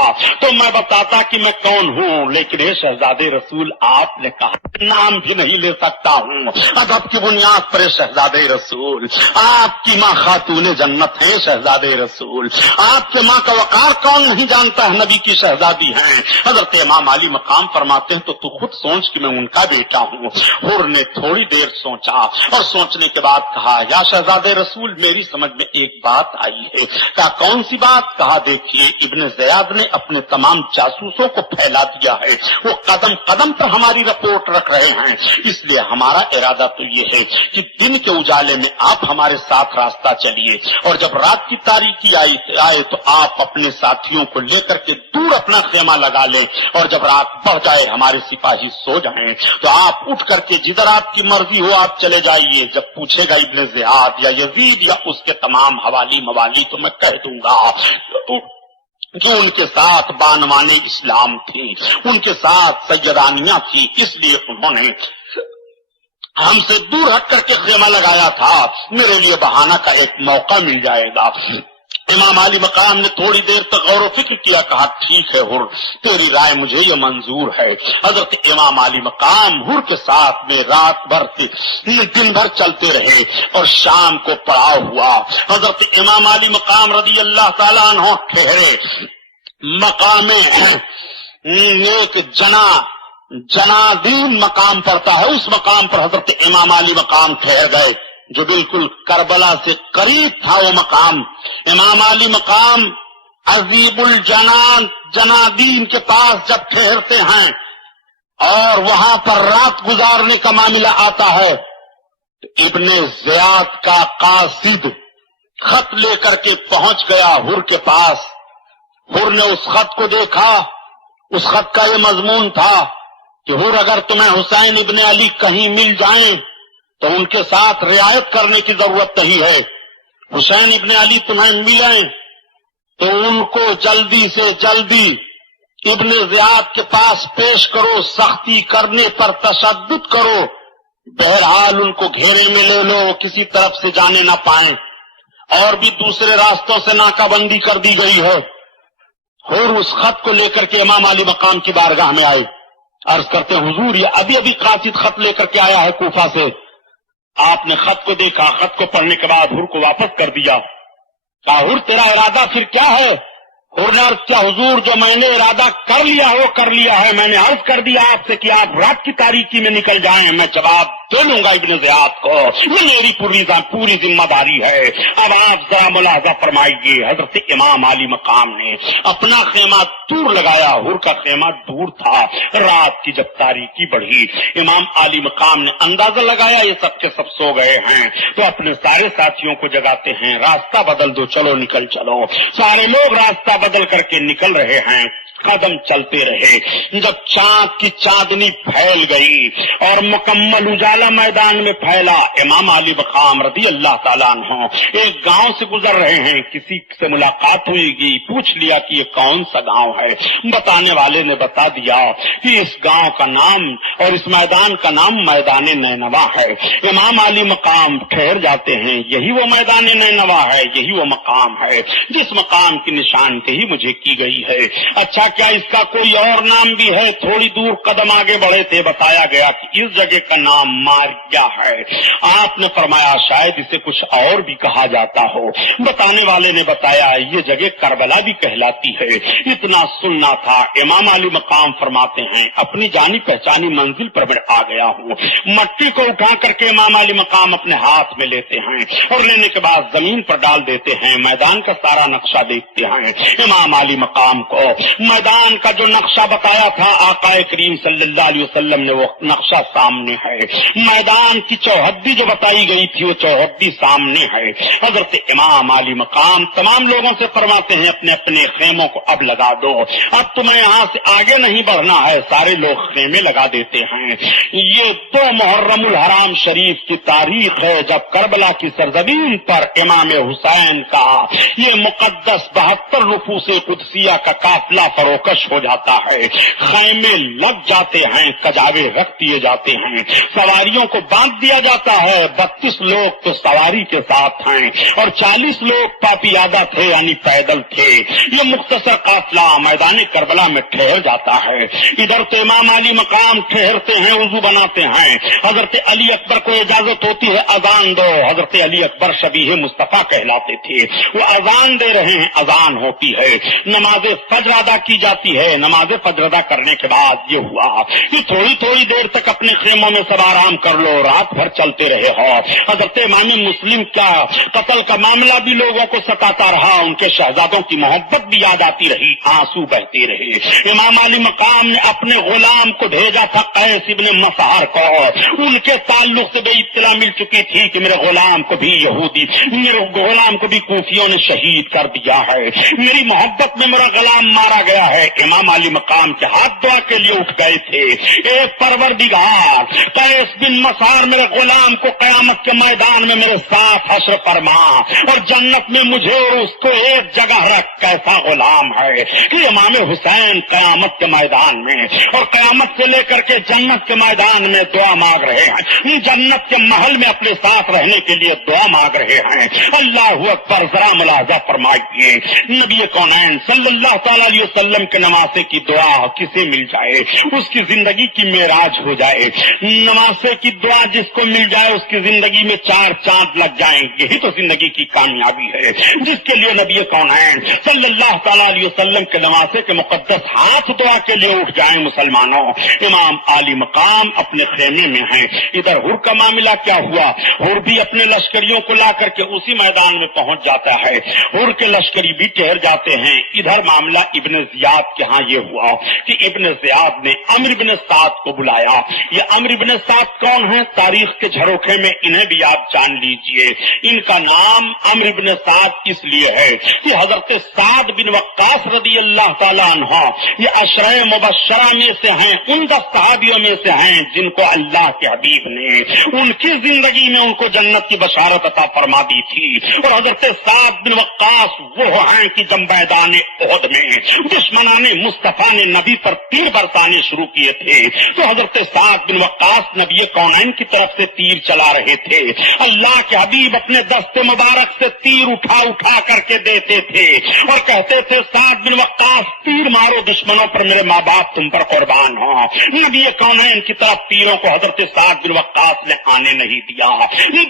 تو میں بتاتا کہ میں کون ہوں، لیکن اے شہزادے رسول آپ نے کہا نام بھی نہیں لے سکتا ہوں ادب کی بنیاد پر۔ شہزادے رسول آپ کی ماں خاتون جنت ہے، شہزادے رسول آپ کے ماں کا وقار کون نہیں جانتا ہے، نبی کی شہزادی ہیں۔ حضرت امام علی مقام فرماتے ہیں تو خود سوچ کہ میں ان کا بیٹا ہوں۔ حر نے تھوڑی دیر سوچا اور سوچنے کے بعد کہا یا شہزادے رسول میری سمجھ میں ایک بات آئی ہے۔ کہا کون سی بات؟ کہا دیکھیے ابن زیاد نے اپنے تمام جاسوسوں کو پھیلا دیا ہے، وہ قدم قدم پر ہماری رپورٹ رکھ رہے ہیں، اس لیے ہمارا ارادہ تو یہ ہے کہ دن کے اجالے میں آپ ہمارے ساتھ راستہ چلیے اور جب رات کی تاریکی آئے تو آپ اپنے ساتھیوں کو لے کر کے دور اپنا خیمہ لگا لیں اور جب رات بڑھ جائے ہمارے سپاہی سو جائیں تو آپ اٹھ کر کے جدھر آپ کی مرضی ہو آپ چلے جائیے۔ جب پوچھے گا ابن زیاد یا یزید یا اس کے تمام حوالی موالی تو میں کہہ دوں گا کہ ان کے ساتھ بانوان اسلام تھی، ان کے ساتھ سیدانیاں تھی، اس لیے انہوں نے ہم سے دور ہٹ کر کے خیمہ لگایا تھا، میرے لیے بہانہ کا ایک موقع مل جائے گا۔ امام علی مقام نے تھوڑی دیر تک غور و فکر کیا، کہا ٹھیک ہے حر تیری رائے مجھے یہ منظور ہے۔ حضرت امام علی مقام حر کے ساتھ میں رات بھر دن بھر چلتے رہے اور شام کو پڑاؤ ہوا۔ حضرت امام علی مقام رضی اللہ تعالیٰ عنہ ٹھہرے، مقام ایک جنادین مقام پڑتا ہے، اس مقام پر حضرت امام علی مقام ٹھہر گئے جو بالکل کربلا سے قریب تھا وہ مقام۔ امام علی مقام عزیب الجنان جنادین کے پاس جب ٹھہرتے ہیں اور وہاں پر رات گزارنے کا معاملہ آتا ہے تو ابن زیاد کا قاصد خط لے کر کے پہنچ گیا حر کے پاس۔ حر نے اس خط کو دیکھا، اس خط کا یہ مضمون تھا کہ حر اگر تمہیں حسین ابن علی کہیں مل جائیں تو ان کے ساتھ رعایت کرنے کی ضرورت نہیں ہے، حسین ابن علی تمہیں ملیں تو ان کو جلدی سے جلدی ابن زیاد کے پاس پیش کرو، سختی کرنے پر تشدد کرو، بہرحال ان کو گھیرے میں لے لو، کسی طرف سے جانے نہ پائیں، اور بھی دوسرے راستوں سے ناکہ بندی کر دی گئی ہے۔ حر اس خط کو لے کر کے امام علی مقام کی بارگاہ میں آئے، عرض کرتے ہیں حضور یہ ابھی قاصد خط لے کر کے آیا ہے کوفہ سے۔ آپ نے خط کو دیکھا، خط کو پڑھنے کے بعد حر کو واپس کر دیا۔ کہا حر تیرا ارادہ پھر کیا ہے؟ حر نے عرض کیا حضور جو میں نے ارادہ کر لیا ہے وہ کر لیا ہے، میں نے عرض کر دیا آپ سے کہ آپ رات کی تاریکی میں نکل جائیں، میں جواب دے لوں گا ابن زیاد کو، میری پوری ذمہ داری ہے۔ اب آپ ذرا ملاحظہ فرمائیے، حضرت امام علی مقام نے اپنا خیمہ دور لگایا، حر کا خیمہ دور تھا۔ رات کی جب تاریکی بڑھی امام علی مقام نے اندازہ لگایا یہ سب کے سب سو گئے ہیں تو اپنے سارے ساتھیوں کو جگاتے ہیں، راستہ بدل دو، چلو نکل چلو۔ سارے لوگ راستہ بدل کر کے نکل رہے ہیں۔ قدم چلتے رہے۔ جب چاند کی چاندنی پھیل گئی اور مکمل اجالا میدان میں پھیلا، امام علی مقام رضی اللہ تعالیٰ عنہ ایک گاؤں سے گزر رہے ہیں، کسی سے ملاقات ہوئی گئی، پوچھ لیا کہ یہ کون سا گاؤں ہے؟ بتانے والے نے بتا دیا کہ اس گاؤں کا نام اور اس میدان کا نام میدان نینوا ہے۔ امام علی مقام ٹھہر جاتے ہیں، یہی وہ میدان نینوا ہے، یہی وہ مقام ہے جس مقام کی نشاندہی مجھے کی گئی ہے۔ اچھا کیا اس کا کوئی اور نام بھی ہے؟ تھوڑی دور قدم آگے بڑھے تھے، بتایا گیا کہ اس جگہ کا نام ماریا ہے۔ آپ نے فرمایا شاید اسے کچھ اور بھی کہا جاتا ہو۔ بتانے والے نے بتایا یہ جگہ کربلا بھی کہلاتی ہے۔ اتنا سننا تھا، امام علی مقام فرماتے ہیں اپنی جانی پہچانی منزل پر میں آ گیا ہوں۔ مٹی کو اٹھا کر کے امام علی مقام اپنے ہاتھ میں لیتے ہیں اور لینے کے بعد زمین پر ڈال دیتے ہیں، میدان کا سارا نقشہ دیکھتے ہیں۔ امام علی مقام کو میدان کا جو نقشہ بتایا تھا آقا کریم صلی اللہ علیہ وسلم نے، وہ نقشہ سامنے ہے۔ میدان کی چوہدی جو بتائی گئی تھی وہ چوہدی سامنے ہے۔ حضرت امام علی مقام تمام لوگوں سے فرماتے ہیں اپنے اپنے خیموں کو اب لگا دو، اب تمہیں یہاں سے آگے نہیں بڑھنا ہے۔ سارے لوگ خیمے لگا دیتے ہیں۔ یہ 2 محرم الحرام شریف کی تاریخ ہے جب کربلا کی سرزمین پر امام حسین کا یہ مقدس 72 نفوس قدسیہ کا قافلہ فروکش ہو جاتا ہے۔ خیمے لگ جاتے ہیں، کجاوے رکھ دیے جاتے ہیں، سواریوں کو باندھ دیا جاتا ہے۔ 32 لوگ تو سواری کے ساتھ ہیں اور 40 لوگ پاپیادہ تھے یعنی پیدل تھے۔ یہ مختصر قافلہ میدان کربلا میں ٹھہر جاتا ہے۔ ادھر تو امام علی مقام ٹھہرتے ہیں، وضو بناتے ہیں۔ حضرت علی اکبر کو اجازت ہوتی ہے اذان دو۔ حضرت علی اکبر شبیہ مصطفیٰ کہلاتے تھے، وہ اذان دے رہے ہیں، اذان ہوتی ہے، نماز فجر ادا کی جاتی ہے۔ نماز فجر ادا کرنے کے بعد یہ ہوا کہ تھوڑی تھوڑی دیر تک اپنے خیموں میں سب آرام کر لو، رات بھر چلتے رہے ہو۔ حضرت امام مسلم کا قتل کا معاملہ بھی لوگوں کو ستاتا رہا، ان کے شہزادوں کی محبت بھی یاد آتی رہی، آنسو بہتے رہے۔ امام علی مقام نے اپنے غلام کو بھیجا تھا قیس ابن مسہر کو، ان کے تعلق سے بھی اطلاع مل چکی تھی کہ میرے غلام کو بھی میرے غلام کو بھی کوفیوں نے شہید کر دیا ہے، میری محبت میں میرا غلام مارا گیا ہے۔ امام علی مقام کے ہاتھ دعا کے لیے اٹھ گئے تھے، اے پروردگار قیس بن مسہر میرے غلام کو قیامت کے میدان میں میرے ساتھ حشر فرما اور جنت میں مجھے اور اس کو ایک جگہ رکھ۔ کیسا غلام ہے کہ امام حسین قیامت کے میدان میں اور قیامت سے لے کر کے جنت کے میدان میں دعا مانگ رہے ہیں، جنت کے محل میں اپنے ساتھ رہنے کے لیے دعا مانگ رہے ہیں۔ اللہ اکبر، ذرا ملاحظہ فرمائیے، نبی کونین صلی اللہ تعالی علیہ وسلم کے نواسے کی دعا کسے مل جائے اس کی زندگی کی معراج ہو جائے۔ نواسے کی دعا جس کو مل جائے اس کی زندگی میں 4 چاند لگ جائیں، یہی تو زندگی کی کامیابی ہے جس کے لیے نبی کونین صلی اللہ تعالی علیہ وسلم کے نواسے کے مقدس ہاتھ دعا کے لیے اٹھ جائیں۔ مسلمانوں، امام علی مقام اپنے خیمے میں ہیں۔ ادھر ہر کا معاملہ کیا ہوا؟ ہر بھی اپنے لشکریوں کو لا کر کے اسی میدان میں پہنچ جاتا ہے، ہر کے لشکری بھی ٹھہر جاتے ہیں۔ ادھر معاملہ ابن زیاد کے ہاں یہ ہوا کہ ابن زیاد نے عمرو بن سعد کو بلایا۔ یہ عمرو بن سعد کون ہیں؟ تاریخ کے جھروکھے میں انہیں بھی آپ جان لیجئے۔ ان کا نام عمرو بن سعد اس لیے ہے کہ حضرت سعد بن وقاص رضی اللہ تعالیٰ عنہ یہ عشرہ مبشرہ میں سے ہیں، ان 10 صحابیوں میں سے ہیں جن کو اللہ کے حبیب نے ان کی زندگی میں ان کو جنت کی بشارت عطا فرما دی تھی۔ اور حضرت سعد بن وقاص وہ ہیں کہ جب میدان احد میں دشمنان مصطفیٰ نے نبی پر تیر برسانے شروع کیے تھے تو حضرت سعد بن وقاص نبی کونین کی طرف سے تیر چلا رہے تھے۔ اللہ کے حبیب اپنے دست مبارک سے تیر اٹھا اٹھا کر کے دیتے تھے اور کہتے تھے سعد بن وقاص تیر مارو دشمنوں پر، میرے ماں باپ تم پر قربان ہوں۔ نبی کونین کی طرف تیروں کو حضرت سعد بن وقاص نے آنے نہیں دیا۔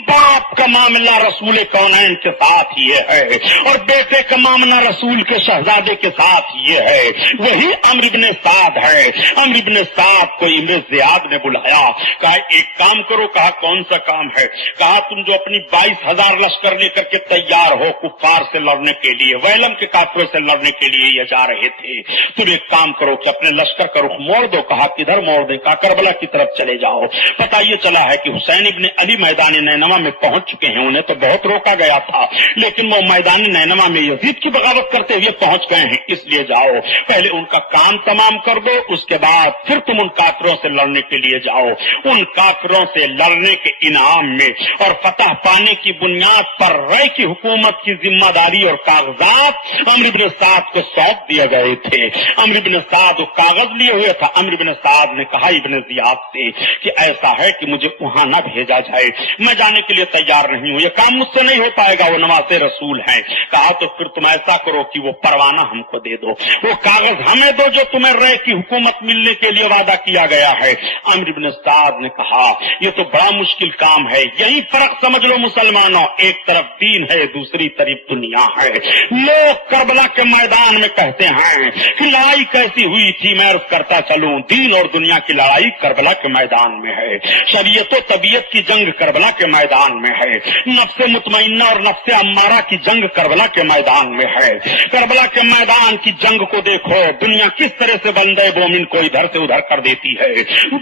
باپ کا معاملہ رسول کونین کے ساتھ یہ ہے اور بیٹے کا معاملہ رسول کے شہزادے کے ساتھ یہ ہے، وہی عمرو بن سعد ہے۔ عمرو بن سعد کو ابن زیاد نے بلایا، کہا ایک کام کرو۔ کہا کون سا کام ہے؟ کہا تم جو اپنی 22,000 لشکر لے کر کے تیار ہو کفار سے لڑنے کے لیے، ویلم کے کافروں سے لڑنے کے لیے یہ جا رہے تھے، تم ایک کام کرو کہ اپنے لشکر کا رخ موڑ دو۔ کہا کدھر موڑ دیں؟ کہا کربلا کی طرف چلے جاؤ۔ پتہ یہ چلا ہے کہ حسین ابن علی میدان نینوا میں پہنچ چکے ہیں، انہیں تو بہت روکا گیا تھا لیکن وہ میدان نینوا میں یزید کی بغاوت کرتے ہوئے پہنچ گئے ہیں، اس لیے جاؤ پہلے ان کا کام تمام کر دو، اس کے بعد پھر تم ان کافروں سے لڑنے کے لیے جاؤ۔ ان کافروں سے لڑنے کے انعام میں اور فتح پانے کی بنیاد پر رے کی حکومت کی ذمہ داری اور کاغذات عمرو بن سعد کو سونپ دیے گئے تھے۔ عمرو بن سعد وہ کاغذ لیے ہوئے تھا۔ عمرو بن سعد نے کہا ابن زیاد سے کہ ایسا ہے کہ مجھے وہاں نہ بھیجا جائے، میں جانے کے لیے تیار نہیں ہوں، یہ کام مجھ سے نہیں ہو پائے گا، وہ نواز رسول ہیں۔ کہا تو پھر تم ایسا کرو کہ وہ پروانہ ہم کو دے دو، وہ کاغذ ہمیں دو جو تمہیں رے کی حکومت ملنے کے لیے وعدہ کیا گیا ہے۔ عمرو بن سعد نے کہا یہ تو بڑا مشکل کام ہے، یہی فرق سمجھ لو مسلمانوں، ایک طرف دین ہے، دوسری طرف دنیا ہے۔ لوگ کربلا کے میدان میں کہتے ہیں کہ لڑائی کیسی ہوئی تھی، میں عرض کرتا چلوں دین اور دنیا کی لڑائی کربلا کے میدان میں ہے، شریعت و طبیعت کی جنگ کربلا کے میدان میں ہے، نفس مطمئنہ اور نفس امارہ کی جنگ کربلا کے میدان میں ہے۔ کربلا کے میدان کی جنگ کو دیکھو، دنیا کس طرح سے بندے مومن کو ادھر سے ادھر کر دیتی ہے،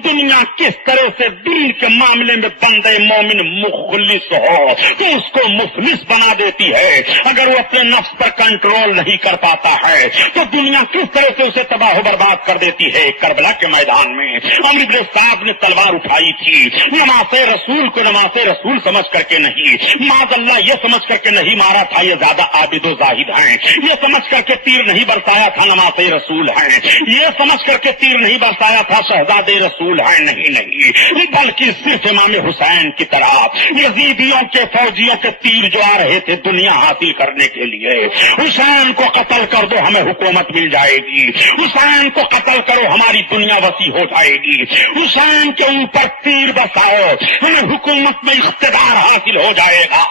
دنیا کس طرح سے دین کے معاملے میں بندے مومن مخلص ہو تو اس کو مفلس بنا دیتی ہے، اگر وہ اپنے نفس پر کنٹرول نہیں کر پاتا ہے تو دنیا کس طرح سے اسے تباہ و برباد کر دیتی ہے۔ کربلا کے میدان میں عمرو بن سعد نے تلوار اٹھائی تھی، نماز رسول کو نماز رسول سمجھ کر کے نہیں، معاذ اللہ یہ سمجھ کر کے نہیں مارا تھا یہ زیادہ عابد و زاہد ہیں، یہ سمجھ کر کے تیر نہیں برسایا تھا نماز رسول ہیں، یہ سمجھ کر کے تیر نہیں برسایا تھا شہزاد رسول ہیں، نہیں، بلکہ صرف امام حسین کی طرح یزیدیوں کے فوجیوں کے تیر جو آ رہے تھے دنیا حاصل کرنے کے لیے، حسین کو قتل کر دو ہمیں حکومت مل جائے گی، حسین کو قتل کرو ہماری دنیا وسیع ہو جائے گی، حسین کے اوپر تیر بساؤ ہمیں حکومت میں اقتدار حاصل ہو جائے گا۔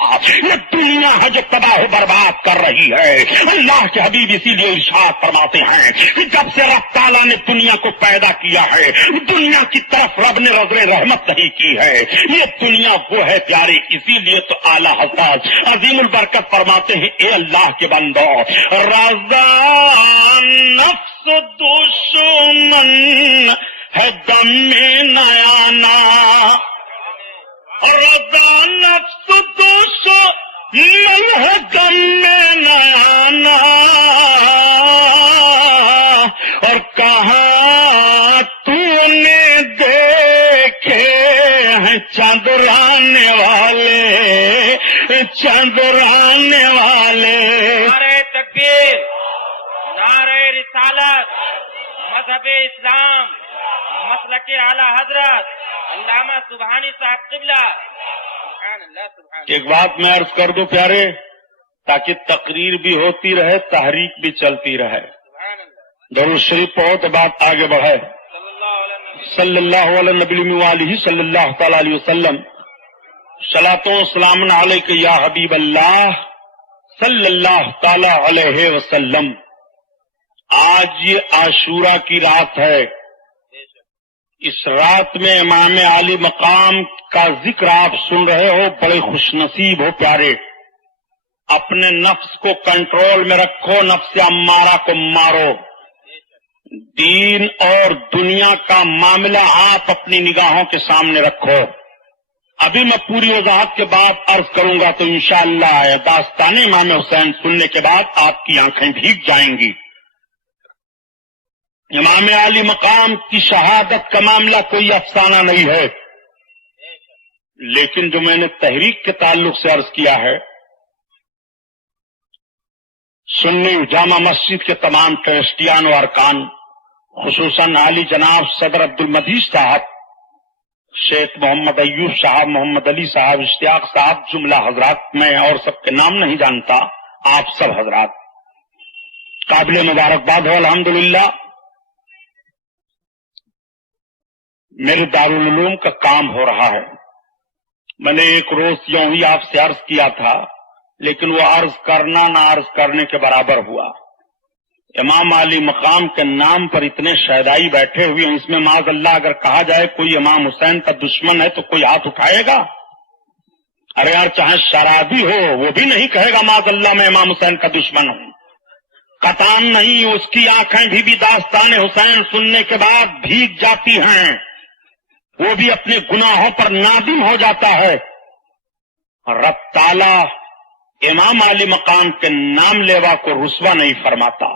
یہ دنیا ہے جو تباہ و برباد کر رہی ہے۔ اللہ کے حبیب اسی لیے ارشاد فرماتے ہیں کہ جب سے رب تعالیٰ نے دنیا کو پیدا کیا ہے دنیا کی طرف رب نے نظر رحمت نہیں کی ہے، یہ دنیا وہ ہے پیارے، اسی لیے تو اعلیٰ حضرت عظیم البرکت فرماتے ہیں اے اللہ کے بندو رضا نفس دشمن ہے دم میں نیانا، رضا نفس دشمن ہے دم میں نیانا، اور کہاں تو نے دیکھے ہیں چندرانے والے، چندرانے والے۔ نعرہ تکبیر، نعرہ رسالت، مذہب اسلام، مسلک اعلی حضرت علامہ سبحانی صاحب قبلہ، سبحان اللہ سبحان اللہ۔ ایک بات میں عرض کر دوں پیارے تاکہ تقریر بھی ہوتی رہے تحریک بھی چلتی رہے، سبحان اللہ، درود شریف بہت بات آگے بڑھے، صلی اللہ علیہ نبی وآلہ صلی اللہ تعالی علیہ وسلم، صلاۃ و سلام علیک یا حبیب اللہ صلی اللہ تعالی علیہ وسلم۔ آج یہ عاشورہ کی رات ہے، اس رات میں امام عالی مقام کا ذکر آپ سن رہے ہو، بڑے خوش نصیب ہو پیارے، اپنے نفس کو کنٹرول میں رکھو، نفس امارہ کو مارو، دین اور دنیا کا معاملہ آپ اپنی نگاہوں کے سامنے رکھو۔ ابھی میں پوری وضاحت کے بعد عرض کروں گا تو انشاءاللہ داستان امام حسین سننے کے بعد آپ کی آنکھیں بھیگ جائیں گی۔ امام عالی مقام کی شہادت کا معاملہ کوئی افسانہ نہیں ہے، لیکن جو میں نے تحریک کے تعلق سے عرض کیا ہے، سنی جامع مسجد کے تمام ٹرسٹیان و ارکان، خصوصاً عالی جناب صدر عبد المجید صاحب، شیخ محمد ایوب صاحب، محمد علی صاحب، اشتیاق صاحب، جملہ حضرات، میں اور سب کے نام نہیں جانتا، آپ سب حضرات قابل مبارکباد ہو الحمدللہ۔ میرے دارالعلوم کا کام ہو رہا ہے، میں نے ایک روز یوں ہی آپ سے عرض کیا تھا، لیکن وہ عرض کرنا نہ عرض کرنے کے برابر ہوا۔ امام علی مقام کے نام پر اتنے شہدائی بیٹھے ہوئے ہیں، اس میں معاذ اللہ اگر کہا جائے کوئی امام حسین کا دشمن ہے تو کوئی ہاتھ اٹھائے گا؟ ارے یار چاہے شرابی ہو وہ بھی نہیں کہے گا معاذ اللہ میں امام حسین کا دشمن ہوں، قطعاً نہیں، اس کی آنکھیں بھی داستان حسین سننے کے بعد بھیگ جاتی ہیں، وہ بھی اپنے گناہوں پر نادم ہو جاتا ہے۔ رب تعالی امام علی مقام کے نام لیوا کو رسوا نہیں فرماتا،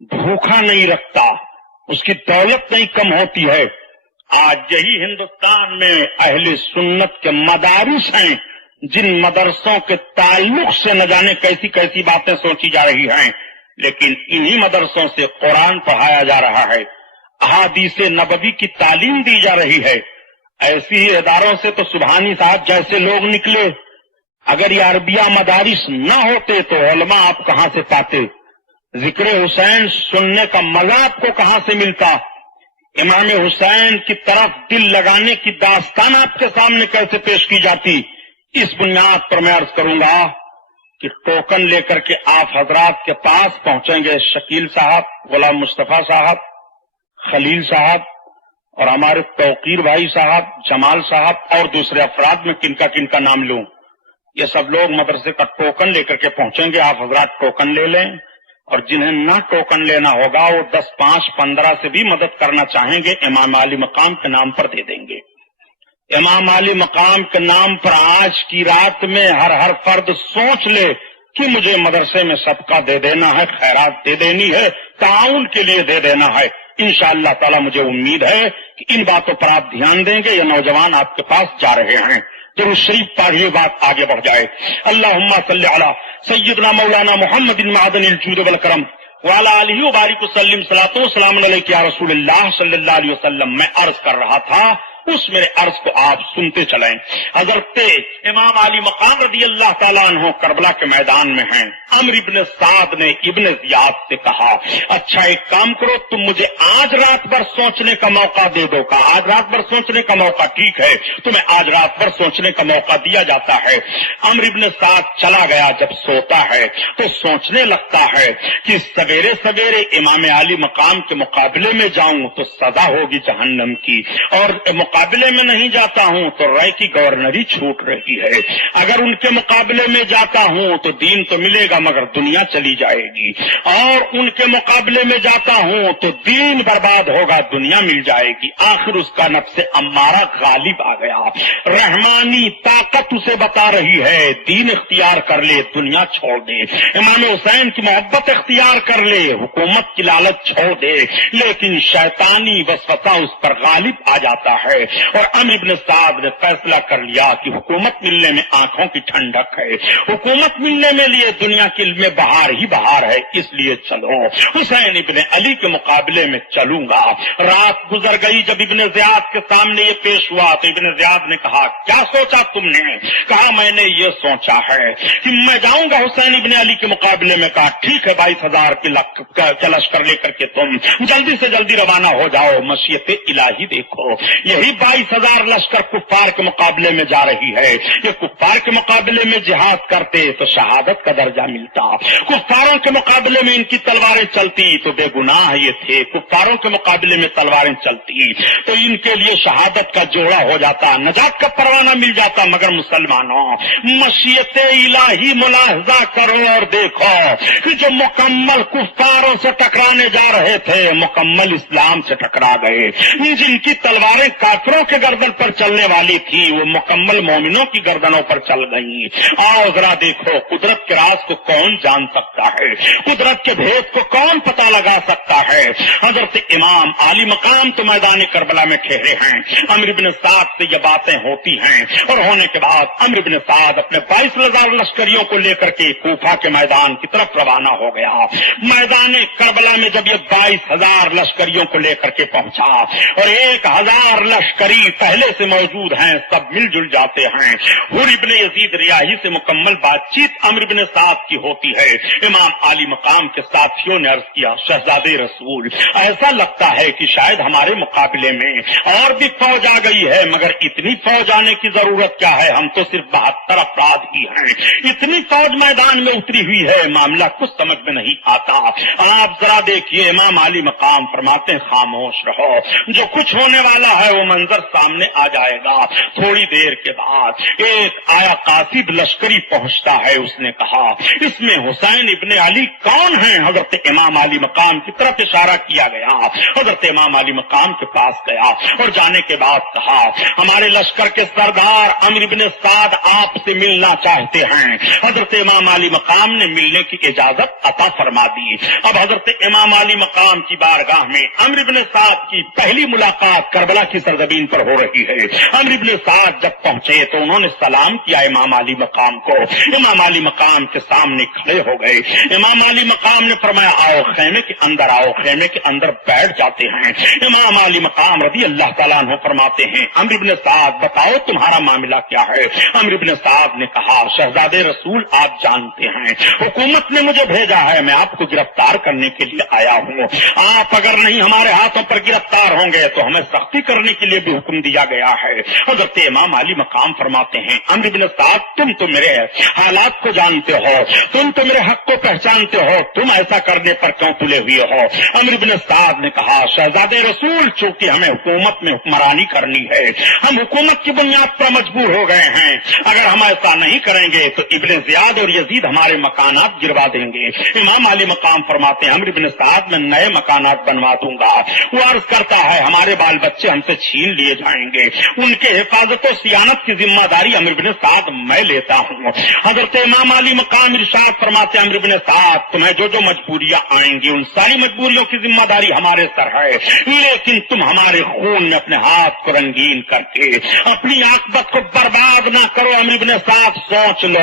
بھوکا نہیں رکھتا، اس کی دولت نہیں کم ہوتی ہے۔ آج یہی ہندوستان میں اہل سنت کے مدارس ہیں جن مدرسوں کے تعلق سے نہ جانے کیسی کیسی باتیں سوچی جا رہی ہیں، لیکن انہی مدرسوں سے قرآن پڑھایا جا رہا ہے، احادیث نبوی کی تعلیم دی جا رہی ہے۔ ایسی ہی اداروں سے تو سبحانی صاحب جیسے لوگ نکلے۔ اگر یہ عربیہ مدارس نہ ہوتے تو علماء آپ کہاں سے پاتے؟ ذکر حسین سننے کا مزہ آپ کو کہاں سے ملتا؟ امام حسین کی طرف دل لگانے کی داستان آپ کے سامنے کیسے پیش کی جاتی؟ اس بنیاد پر میں عرض کروں گا کہ ٹوکن لے کر کے آپ حضرات کے پاس پہنچیں گے شکیل صاحب، غلام مصطفیٰ صاحب، خلیل صاحب اور ہمارے توقیر بھائی صاحب، جمال صاحب اور دوسرے افراد میں کن کا نام لوں، یہ سب لوگ مدرسے کا ٹوکن لے کر کے پہنچیں گے۔ آپ حضرات ٹوکن لے لیں، اور جنہیں نہ ٹوکن لینا ہوگا وہ 10، 5، 15 سے بھی مدد کرنا چاہیں گے، امام علی مقام کے نام پر دے دیں گے۔ امام علی مقام کے نام پر آج کی رات میں ہر فرد سوچ لے کہ مجھے مدرسے میں صدقہ دے دینا ہے، خیرات دے دینی ہے، تعاون کے لیے دے دینا ہے۔ انشاءاللہ تعالی مجھے امید ہے کہ ان باتوں پر آپ دھیان دیں گے۔ یہ نوجوان آپ کے پاس جا رہے ہیں، درود شریف پڑھیے، بات آگے بڑھ جائے۔ اللہم صلی علی سیدنا مولانا محمد معدن الجود والکرم وعلی آلہ وبارک وسلم، صلاۃ و سلام علیک یا رسول اللہ صلی اللہ علیہ وسلم۔ میں عرض کر رہا تھا، اس میرے عرض کو آپ سنتے چلیں۔ حضرت امام علی مقام رضی اللہ تعالیٰ عنہ کربلا کے میدان میں ہیں۔ عمرو ابن سعد نے ابن زیاد سے کہا، اچھا ایک کام کرو، تم مجھے آج رات بھر سوچنے کا موقع دے دو۔ کہا آج رات بھر سوچنے کا موقع، ٹھیک ہے، تمہیں آج رات بھر سوچنے کا موقع دیا جاتا ہے۔ عمرو ابن سعد چلا گیا، جب سوتا ہے تو سوچنے لگتا ہے کہ سویرے سویرے امام علی مقام کے مقابلے میں جاؤں تو سزا ہوگی جہنم کی، اور مقابلے میں نہیں جاتا ہوں تو رائے کی گورنری چھوٹ رہی ہے، اگر ان کے مقابلے میں جاتا ہوں تو دین تو ملے گا مگر دنیا چلی جائے گی، اور ان کے مقابلے میں جاتا ہوں تو دین برباد ہوگا، دنیا مل جائے گی۔ آخر اس کا نفس امارہ غالب آ گیا، رحمانی طاقت اسے بتا رہی ہے دین اختیار کر لے، دنیا چھوڑ دے، امام حسین کی محبت اختیار کر لے، حکومت کی لالچ چھوڑ دے، لیکن شیطانی وسوسہ اس پر غالب آ جاتا ہے، اور عمرو ابن سعد نے فیصلہ کر لیا کہ حکومت ملنے میں آنکھوں کی ٹھنڈک ہے، حکومت ملنے میں لیے دنیا کے علم میں بہار ہی بہار ہے، اس لیے چلو حسین ابن علی کے مقابلے میں چلوں گا۔ رات گزر گئی، جب ابن زیاد کے سامنے یہ پیش ہوا تو ابن زیاد نے کہا کیا سوچا تم نے؟ کہا میں نے یہ سوچا ہے کہ میں جاؤں گا حسین ابن علی کے مقابلے میں۔ کہا ٹھیک ہے، 22,000 کے لشکر لے کر کے تم جلدی سے جلدی روانہ ہو جاؤ، مشیت الہی دیکھو، یہی 22,000 لشکر کفار کے مقابلے میں جا رہی ہے۔ یہ کفار کے مقابلے میں جہاد کرتے تو شہادت کا درجہ ملتا، کفاروں کے مقابلے میں ان کی تلواریں چلتی تو بے گناہ یہ تھے، کفاروں کے مقابلے میں تلواریں چلتی تو ان کے لیے شہادت کا جوڑا ہو جاتا، نجات کا پروانہ مل جاتا۔ مگر مسلمانوں، مشیت الہی ملاحظہ کرو اور دیکھو کہ جو مکمل کفاروں سے ٹکرانے جا رہے تھے مکمل اسلام سے ٹکرا گئے، جن کی تلواریں کافروں کے گردن پر چلنے والی تھی وہ مکمل مومنوں کی گردنوں پر چل گئی۔ آؤ ذرا دیکھو قدرت کے راز کو کون جان سکتا ہے، قدرت کے بھید کو کون پتہ لگا سکتا ہے۔ حضرت امام علی مقام تو میدان کربلا میں ٹھہرے ہیں، عمرو بن سعد سے یہ باتیں ہوتی ہیں، اور ہونے کے بعد عمرو بن سعد اپنے 22,000 لشکریوں کو لے کر کے کوفہ کے میدان کی طرف روانہ ہو گیا۔ میدان کربلا میں جب یہ 22,000 لشکریوں کو لے کر کے پہنچا اور 1,000 لشکری پہلے سے موجود ہیں، سب مل جل جاتے ہیں، حر ابن یزید ریاحی سے مکمل بات چیت عمرو بن سعد کی ہوتی ہے۔ امام علی مقام کے ساتھیوں نے عرض کیا شہزادے رسول، ایسا لگتا ہے کہ شاید ہمارے مقابلے میں اور بھی فوج آ گئی ہے، مگر اتنی فوج آنے کی ضرورت کیا ہے، ہم تو صرف 72 افراد ہی ہیں، اتنی فوج میدان میں اتری ہوئی ہے، معاملہ کچھ سمجھ میں نہیں آتا۔ آپ ذرا دیکھیے امام علی مقام فرماتے ہیں خاموش رہو، جو کچھ ہونے والا ہے وہ منظر سامنے آ جائے گا۔ تھوڑی دیر کے بعد ایک آیا قاصد لشکری پہنچتا ہے، اس نے کہا اس میں حسین ابن علی کون ہیں؟ حضرت امام علی مقام کی طرف اشارہ کیا گیا۔ حضرت امام علی مقام کے پاس گیا اور جانے کے بعد کہا ہمارے لشکر کے سردار عمرو بن سعد آپ سے ملنا چاہتے ہیں۔ حضرت امام علی مقام نے ملنے کی اجازت عطا فرما دی۔ اب حضرت امام علی مقام کی بارگاہ میں عمرو بن سعد کی پہلی ملاقات کربلا کی سرزمین پر ہو رہی ہے۔ عمرو بن سعد جب پہنچے تو انہوں نے سلام کیا امام علی مقام کو۔ امام علی مقام کے سامنے کھڑے ہو گئے۔ امام علی مقام نے فرمایا آؤ خیمے کے اندر آؤ۔ خیمے کے اندر بیٹھ جاتے ہیں۔ امام علی مقام رضی اللہ تعالیٰ عنہ فرماتے ہیں عمرو بن سعد بتاؤ تمہارا معاملہ کیا ہے؟ عمرو بن سعد نے کہا شہزادے رسول آپ جانتے ہیں حکومت نے مجھے بھیجا ہے، میں آپ کو گرفتار کرنے کے لیے آیا ہوں۔ آپ اگر نہیں ہمارے ہاتھوں پر گرفتار ہوں گے تو ہمیں سختی کرنے کے لیے بھی حکم دیا گیا ہے۔ حضرت امام علی مقام فرماتے ہیں عمرو بن سعد تم تو میرے حالات کو جانتے ہو، تم تو میرے حق کو پہچانتے ہو، تم ایسا کرنے پر کیوں تلے ہوئے ہو؟ عمرو بن سعد نے کہا شہزادے رسول چونکہ ہمیں حکومت میں حکمرانی کرنی ہے، ہم حکومت کی بنیاد پر مجبور ہو گئے ہیں، اگر ہم ایسا نہیں کریں گے تو ابن زیاد اور یزید ہمارے مکانات گروا دیں گے۔ امام علی مقام فرماتے ہیں عمرو بن سعد میں نئے مکانات بنوا دوں گا۔ وہ عرض کرتا ہے ہمارے بال بچے ہم سے چھین لیے جائیں گے، ان کے حفاظت و صیانت کی ذمہ داری عمرو بن سعد میں لیتا ہوں۔ حضرت امام علی مقام ارشاد فرماتے ہیں عمرو بن سعد تمہیں جو جو مجبوریاں آئیں گی ان ساری مجبوریوں کی ذمہ داری ہمارے سر ہے، لیکن تم ہمارے خون میں اپنے ہاتھ کو رنگین کر کے اپنی عاقبت کو برباد نہ کرو۔ عمرو بن سعد سوچ لو۔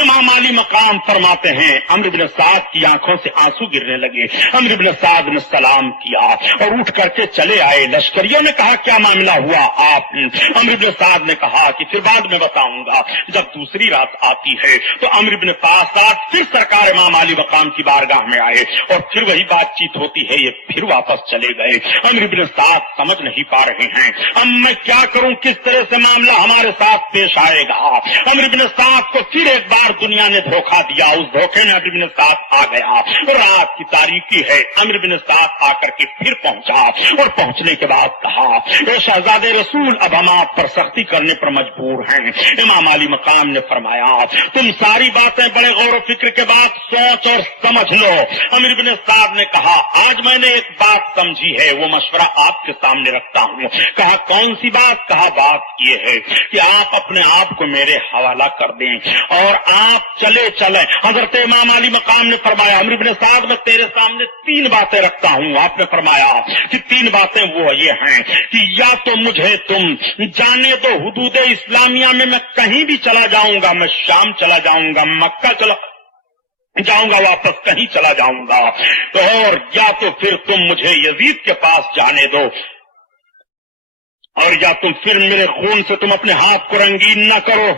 امام علی مقام فرماتے ہیں عمرو بن سعد کی آنکھوں سے آنسو گرنے لگے۔ عمرو بن سعد نے سلام کیا اور اٹھ کر کے چلے آئے۔ لشکریوں نے کہا کیا معاملہ ہوا آپ؟ عمرو بن سعد نے کہا کہ پھر بعد میں بتاؤں گا۔ جب دوسری رات آتی ہے تو عمرو بن سعد پھر سرکار امام علی مقام کی بارگاہ میں آئے اور پھر وہی بات چیت ہوتی ہے، یہ پھر واپس چلے گئے۔ عمرو بن سعد سمجھ نہیں پا رہے ہیں اب میں کیا کروں، کس طرح سے معاملہ ہمارے ساتھ پیش آئے گا۔ عمرو بن سعد کو پھر ایک بار دنیا نے دھوکہ دیا، اس دھوکے میں عمرو بن سعد آ گیا۔ رات کی تاریکی ہے، عمرو بن سعد آ کر کے پھر پہنچا اور پہنچنے کے بعد کہا اے شہزادے رسول اب ہم آپ پر سختی کرنے پر مجبور ہیں۔ امام علی مقام نے فرمایا تم ساری باتیں بڑے غور و فکر کے بعد سوچ اور سمجھ لو۔ عمرو بن سعد نے کہا آج میں نے ایک بات سمجھی ہے، وہ مشورہ آپ کے سامنے رکھتا ہوں۔ کہا کون سی بات؟ کہا بات یہ ہے کہ آپ اپنے آپ کو میرے حوالہ کر دیں اور آپ چلے چلیں۔ حضرت امام علی مقام نے فرمایا عمرو بن سعد میں تیرے سامنے تین باتیں رکھتا ہوں۔ آپ نے فرمایا کہ تین باتیں وہ یہ ہیں کہ یا تو مجھے تم جانے دو حدود اسلامیہ میں کہیں بھی چلا جاؤں گا، میں شام چلا جاؤں گا، مکہ چلا جاؤں گا، واپس کہیں چلا جاؤں گا، اور یا تو پھر تم مجھے یزید کے پاس جانے دو، اور یا تم پھر میرے خون سے تم اپنے ہاتھ کو رنگین نہ کرو۔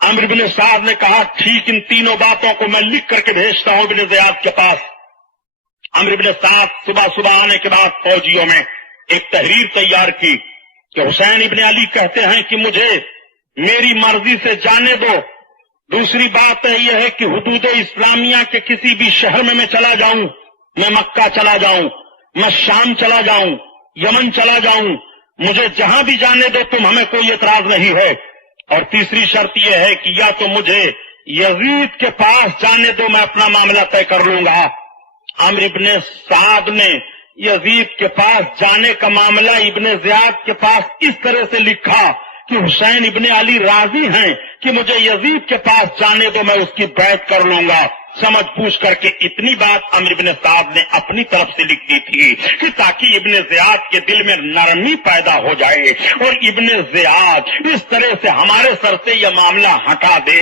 عمرو بن سعد نے کہا ٹھیک، ان تینوں باتوں کو میں لکھ کر کے بھیجتا ہوں ابن زیاد کے پاس۔ عمرو بن سعد صبح آنے کے بعد فوجیوں میں ایک تحریر تیار کی کہ حسین ابن علی کہتے ہیں کہ مجھے میری مرضی سے جانے دو۔ دوسری بات یہ ہے کہ حدود اسلامیہ کے کسی بھی شہر میں چلا جاؤں، میں مکہ چلا جاؤں، میں شام چلا جاؤں، یمن چلا جاؤں، مجھے جہاں بھی جانے دو تم، ہمیں کوئی اعتراض نہیں ہے۔ اور تیسری شرط یہ ہے کہ یا تو مجھے یزید کے پاس جانے دو، میں اپنا معاملہ طے کر لوں گا۔ عمرو بن سعد نے یزید کے پاس جانے کا معاملہ ابن زیاد کے پاس اس طرح سے لکھا کہ حسین ابن علی راضی ہیں کہ مجھے یزید کے پاس جانے دو، میں اس کی بیعت کر لوں گا۔ سمجھ پوچھ کر کے اتنی بات عمرو بن سعد نے اپنی طرف سے لکھ دی تھی کہ تاکہ ابن زیاد کے دل میں نرمی پیدا ہو جائے اور ابن زیاد اس طرح سے ہمارے سر سے یہ معاملہ ہٹا دے۔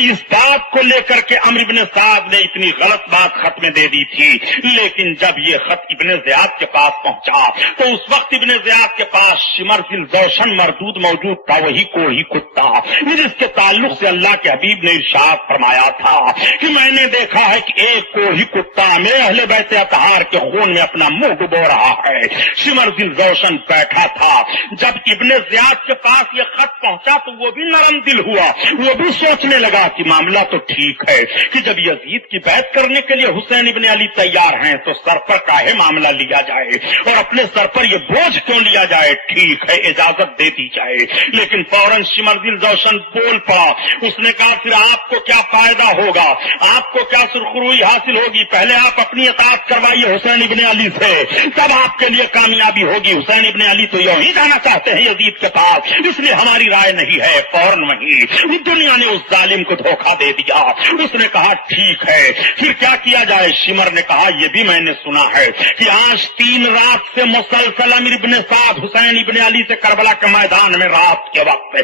اس بات کو لے کر کے عمرو بن سعد نے اتنی غلط بات خط میں دے دی تھی، لیکن جب یہ خط ابن زیاد کے پاس پہنچا تو اس وقت ابن زیاد کے پاس شمر فی الجوشن مردود موجود تھا، وہی کوڑی کتا جس کے تعلق سے اللہ کے حبیب نے ارشاد فرمایا تھا کہ میں نے نے دیکھا ہے کہ ایک کو ہی کتا میرے اہل بیت اطہار کے خون میں اپنا منہ ڈبو رہا ہے۔ شمر دل روشن بیٹھا تھا، جب ابن زیاد کے پاس یہ خط پہنچا تو وہ بھی نرم دل ہوا، وہ بھی سوچنے لگا کہ معاملہ تو ٹھیک ہے کہ جب یزید کی بیعت کرنے کے لیے حسین ابن علی تیار ہیں تو سر پر کاہے معاملہ لیا جائے اور اپنے سر پر یہ بوجھ کیوں لیا جائے، ٹھیک ہے اجازت دے دی جائے۔ لیکن فوراً شمر دل روشن بول پڑا، اس نے کہا پھر آپ کو کیا فائدہ ہوگا، آپ کو کیا سرخروئی حاصل ہوگی، پہلے آپ اپنی اطاعت کروائیے حسین ابن علی سے، تب آپ کے لیے کامیابی ہوگی۔ حسین ابن علی تو یوں ہی جانا چاہتے ہیں یزید کے پاس، اس لیے ہماری رائے نہیں ہے۔ فوراً وہیں دنیا نے اس ظالم کو دھوکہ دے دیا۔ اس نے کہا ٹھیک ہے پھر کیا کیا جائے؟ شمر نے کہا یہ بھی میں نے سنا ہے کہ آج 3 رات سے مسلسل امر ابن سعد حسین ابن علی سے کربلا کے میدان میں رات کے وقت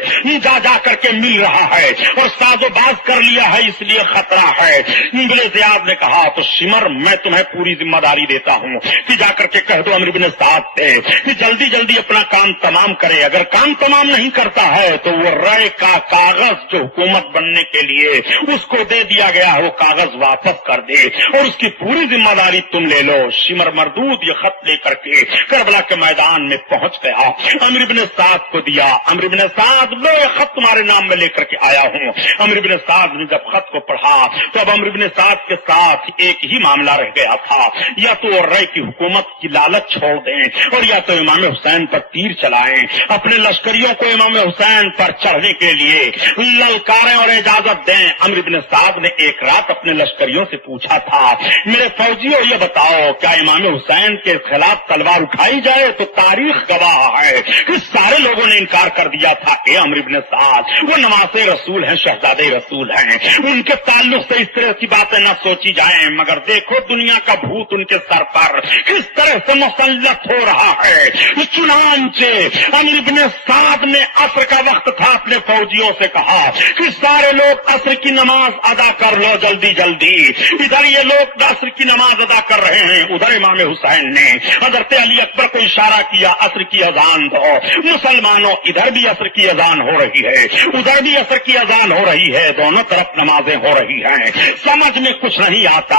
جا کر کے مل رہا ہے اور ساز و باز کر لیا ہے، اس لیے خطرہ ہے۔ ابن زیاد نے کہا تو شمر میں تمہیں پوری ذمہ داری دیتا ہوں کہ جا کر کے کہہ دو امر ابن سعد سے کہ جلدی جلدی اپنا کام تمام کرے، اگر کام تمام نہیں کرتا ہے تو وہ رائے کا کاغذ جو حکومت بننے کے لیے اس کو دے دیا گیا ہے وہ کاغذ واپس کر دے اور اس کی پوری ذمہ داری تم لے لو۔ شمر مردود یہ خط لے کر کے کربلا کے میدان میں پہنچ گیا، امر ابن سعد کو دیا۔ امر ابن سعد لو یہ خط تمہارے نام میں لے کر کے آیا ہوں۔ امر ابن سعد نے جب خط کو پڑھا تو اب امر ابن سعد کے ساتھ ایک ہی معاملہ رہ گیا تھا، یا تو رائے کی حکومت کی لالچ چھوڑ دیں اور یا تو امام حسین پر تیر چلائیں، اپنے لشکریوں کو امام حسین پر چڑھنے کے لیے للکاریں اور اجازت دیں۔ امر ابن سعد نے ایک رات اپنے لشکریوں سے پوچھا تھا میرے فوجیوں یہ بتاؤ کیا امام حسین کے خلاف تلوار اٹھائی جائے؟ تو تاریخ گواہ ہے کہ سارے لوگوں نے انکار کر دیا تھا کہ امر ابن سعد وہ نواسے رسول ہیں، شہزادے رسول ہیں، ان کے تعلق سے اس طرح کی باتیں نہ سوچی جائیں۔ مگر دیکھو دنیا کا بھوت ان کے سر پر کس طرح سے مسلط ہو رہا ہے۔ چنانچہ امر ابن سعد نے عصر کا وقت تھا اپنے فوجیوں سے کہا کہ سارے لوگ عصر کی نماز ادا کر لو جلدی جلدی۔ ادھر یہ لوگ عصر کی نماز ادا کر رہے ہیں، ادھر امام حسین نے حضرت علی اکبر کو اشارہ کیا عصر کی اذان دو۔ مسلمانوں ادھر بھی عصر کی اذان ہو رہی ہے، ادھر بھی عصر کی اذان ہو رہی ہے، دونوں طرف نمازیں ہو رہی ہیں، سمجھ میں کچھ نہیں آتا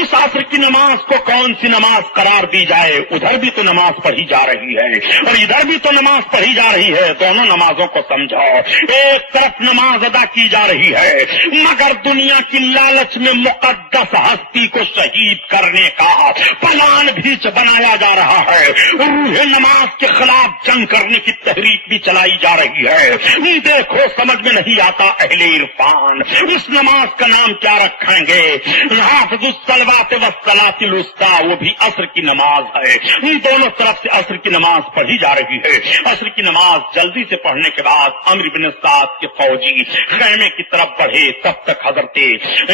اس عصر کی نماز کو کون سی نماز قرار دی جائے۔ ادھر بھی تو نماز پڑھی جا رہی ہے اور ادھر بھی تو نماز پڑھی جا رہی ہے، دونوں نمازوں کو سمجھو۔ ایک طرف نماز ادا کی جا رہی ہے مگر دنیا کی لالچ میں مقدس ہستی کو شہید کرنے کا پلان بھی بنایا جا رہا ہے، روح نماز کے خلاف جنگ کرنے کی تحریک بھی چلائی جا رہی ہے۔ دیکھو سمجھ میں نہیں آتا اہل عرفان اس نماز کا نام کیا رکھیں گے؟ حافظ الصلوات والصلاۃ الوسطی، وہ بھی عصر کی نماز ہے، دونوں طرف سے عصر کی نماز پڑھی جا رہی ہے۔ عصر کی نماز جلدی سے پڑھنے کے بعد امر بن سعد کے فوجی خیمے کی طرف بڑھے، تب تک حضرت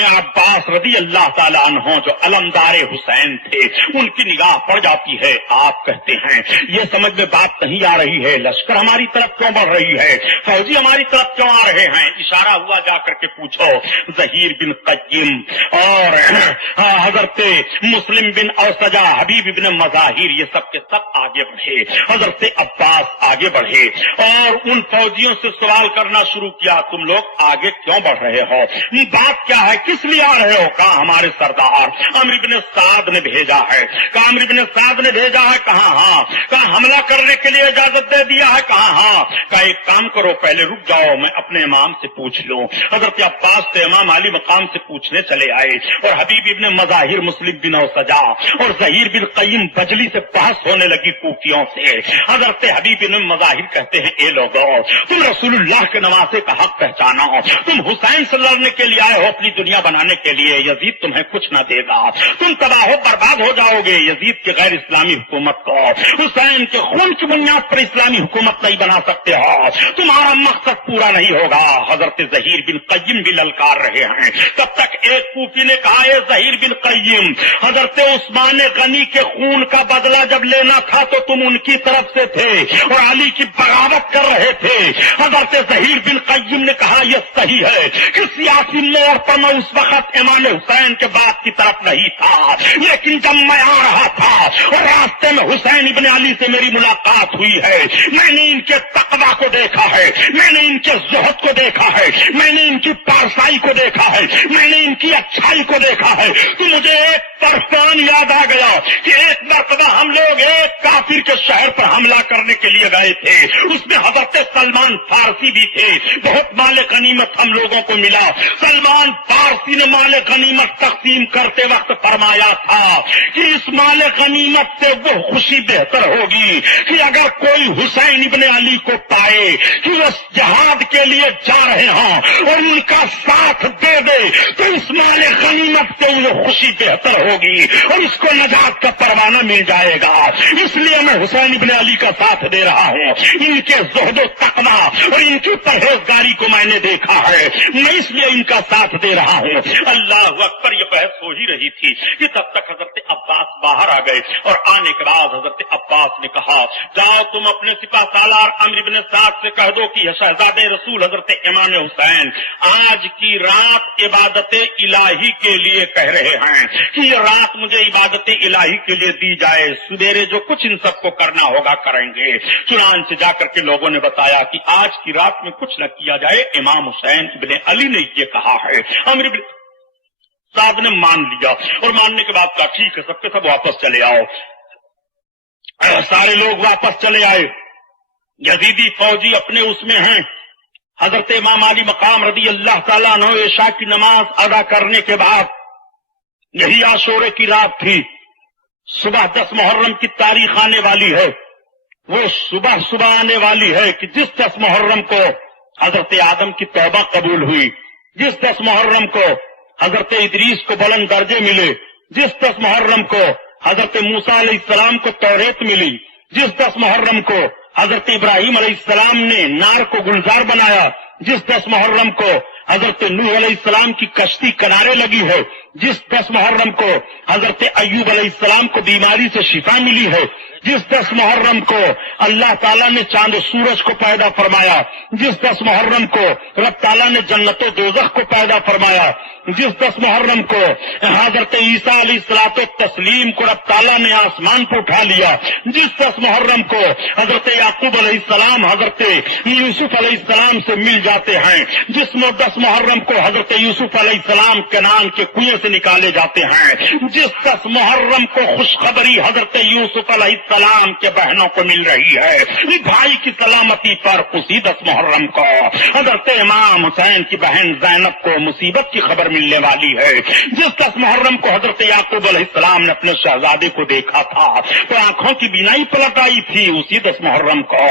عباس رضی اللہ تعالیٰ عنہ جو علمدار حسین تھے ان کی نگاہ پڑ جاتی ہے۔ آپ کہتے ہیں یہ سمجھ میں بات نہیں آ رہی ہے، لشکر ہماری طرف کیوں بڑھ رہی ہے، فوجی ہماری طرف کیوں آ رہے ہیں؟ اشارہ ہوا جا کر کے پوچھو ظہیر بن قیم اور حضرت مسلم بن اوسجا، حبیب بن مظاہر، یہ سب کے سب آگے بڑھے، حضرت عباس آگے بڑھے اور ان فوجیوں سے سوال کرنا شروع کیا تم لوگ آگے کیوں بڑھ رہے ہو، بات کیا ہے، کس لیے آ رہے ہو؟ کہا ہمارے سردار عمرو بن سعد نے بھیجا ہے۔ کہا عمرو بن سعد نے بھیجا ہے؟ کہا ہاں۔ کہا حملہ کرنے کے لیے اجازت دے دیا ہے؟ کہا ہاں۔ کہا ایک کام کرو پہلے رک جاؤ میں اپنے امام سے پوچھ لوں۔ حضرت عباس سے امام علی مقام سے پوچھنے چلے آئے اور حبیب ابن مظاہر، مسلم بن اوسجا اور ظہیر بن قیم بجلی سے بحث ہونے لگی کوفیوں سے۔ حضرت حبیب بن مظاہر کہتے ہیں اے لوگو تم رسول اللہ کے نواسے کا حق پہچانو، تم حسین سے لڑنے کے لیے آئے ہو اپنی دنیا بنانے کے لیے، یزید تمہیں کچھ نہ دے گا، تم تباہ و برباد ہو جاؤ گے۔ یزید کی غیر اسلامی حکومت کو حسین کے خون کی بنیاد پر اسلامی حکومت نہیں بنا سکتے ہو، تمہارا مقصد پورا نہیں ہوگا۔ حضرت ظہیر بن قیم بھی للکار رہے ہیں، تب تک ایک کوفی نے کہا اے ظہیر بن قیم، حضرت عثمان غنی کے خون کا بدلہ جب لینا تھا تو تم ان کی طرف سے تھے اور علی کی بغاوت کر رہے تھے۔ حضرت ظہیر بن قیم نے کہا یہ صحیح ہے کہ سیاسی موڑ پر میں اس وقت امام حسین کے بات کی طرف نہیں تھا، لیکن جب میں آ رہا تھا اور راستے میں حسین ابن علی سے میری ملاقات ہوئی ہے، میں نے ان کے تقویٰ کو دیکھا ہے، میں نے ان کے زہد کو دیکھا ہے، میں نے ان کی پارسائی کو دیکھا ہے، میں نے ان کی اچھائی کو دیکھا ہے تو مجھے ایک طرفان یاد آ گیا کہ ایک مرتبہ ہم لوگ ایک کافر کے شہر پر حملہ کرنے کے لیے گئے تھے، اس میں حضرت سلمان فارسی بھی تھے، بہت مال غنیمت ہم لوگوں کو ملا۔ سلمان فارسی نے مال غنیمت تقسیم کرتے وقت فرمایا تھا کہ اس مال غنیمت سے وہ خوشی بہتر ہوگی کہ اگر کوئی حسین ابن علی کو پائے کہ وہ جہاد کے لیے جا رہے ہوں اور ان کا ساتھ دے دے تو اس مال غنیمت سے وہ خوشی بہتر ہوگی اور اس کو نجات کا پروانہ مل جائے گا۔ اس لیے میں حسین ابن علی کا ساتھ دے رہا ہوں۔ ان کے زہد و تقویٰ اور ان کی پرہیزگاری کو میں نے دیکھا ہے، میں اس لیے ان کا ساتھ دے رہا ہوں۔ اللہ اکبر، یہ بحث ہو ہی رہی تھی کہ تب تک حضرت عباس باہر آ گئے اور آنے کے بعد حضرت عباس نے کہا جاؤ تم اپنے سپاہ سالار عمرو بن سعد سے کہہ دو کہ شہزادے رسول حضرت امام حسین آج کی رات عبادت الہی کے لیے کہہ رہے ہیں کہ یہ رات مجھے عبادت الہی کے لیے دی جائے، سویرے جو کچھ ان سب کو کرنا ہوگا کریں گے۔ چنانچہ جا کر کے لوگوں نے بتایا کہ آج کی رات میں کچھ نہ کیا جائے، امام حسین ابن علی نے یہ کہا ہے۔ عمرو بن سعد نے مان لیا اور ماننے کے بعد کہا ٹھیک ہے سب کے سب واپس چلے آؤ۔ سارے لوگ واپس چلے آئے، یزیدی فوجی اپنے اس میں ہیں۔ حضرت امام علی مقام رضی اللہ تعالیٰ عنہ عشاء کی نماز ادا کرنے کے بعد، یہی عاشورے کی رات تھی، صبح 10 محرم کی تاریخ آنے والی ہے، وہ صبح آنے والی ہے کہ جس 10 محرم کو حضرت آدم کی توبہ قبول ہوئی، جس 10 محرم کو حضرت ادریس کو بلند درجے ملے، جس 10 محرم کو حضرت موسیٰ علیہ السلام کو توریت ملی، جس 10 محرم کو حضرت ابراہیم علیہ السلام نے نار کو گلزار بنایا، جس 10 محرم کو حضرت نوح علیہ السلام کی کشتی کنارے لگی ہے، جس 10 محرم کو حضرت ایوب علیہ السلام کو بیماری سے شفا ملی ہے، جس 10 محرم کو اللہ تعالیٰ نے چاند و سورج کو پیدا فرمایا، جس 10 محرم کو رب تعالیٰ نے جنت و دوزخ کو پیدا فرمایا، جس 10 محرم کو حضرت عیسیٰ علیہ الصلوۃ والتسلیم کو رب تعالیٰ نے آسمان پر اٹھا لیا، جس 10 محرم کو حضرت یعقوب علیہ السلام حضرت یوسف علیہ السلام سے مل جاتے ہیں، جس 10 محرم کو حضرت یوسف علیہ السلام کنعان کے کنویں سے نکالے جاتے ہیں، جس 10 محرم کو خوشخبری حضرت یوسف علیہ السلام کے بہنوں کو مل رہی ہے بھائی کی سلامتی پر، اسی 10 محرم کو حضرت امام حسین کی بہن زینب کو مصیبت کی خبر ملنے والی ہے، جس 10 محرم کو حضرت یعقوب علیہ السلام نے اپنے شہزادے کو دیکھا تھا تو آنکھوں کی بینائی پلٹ آئی تھی، اسی 10 محرم کو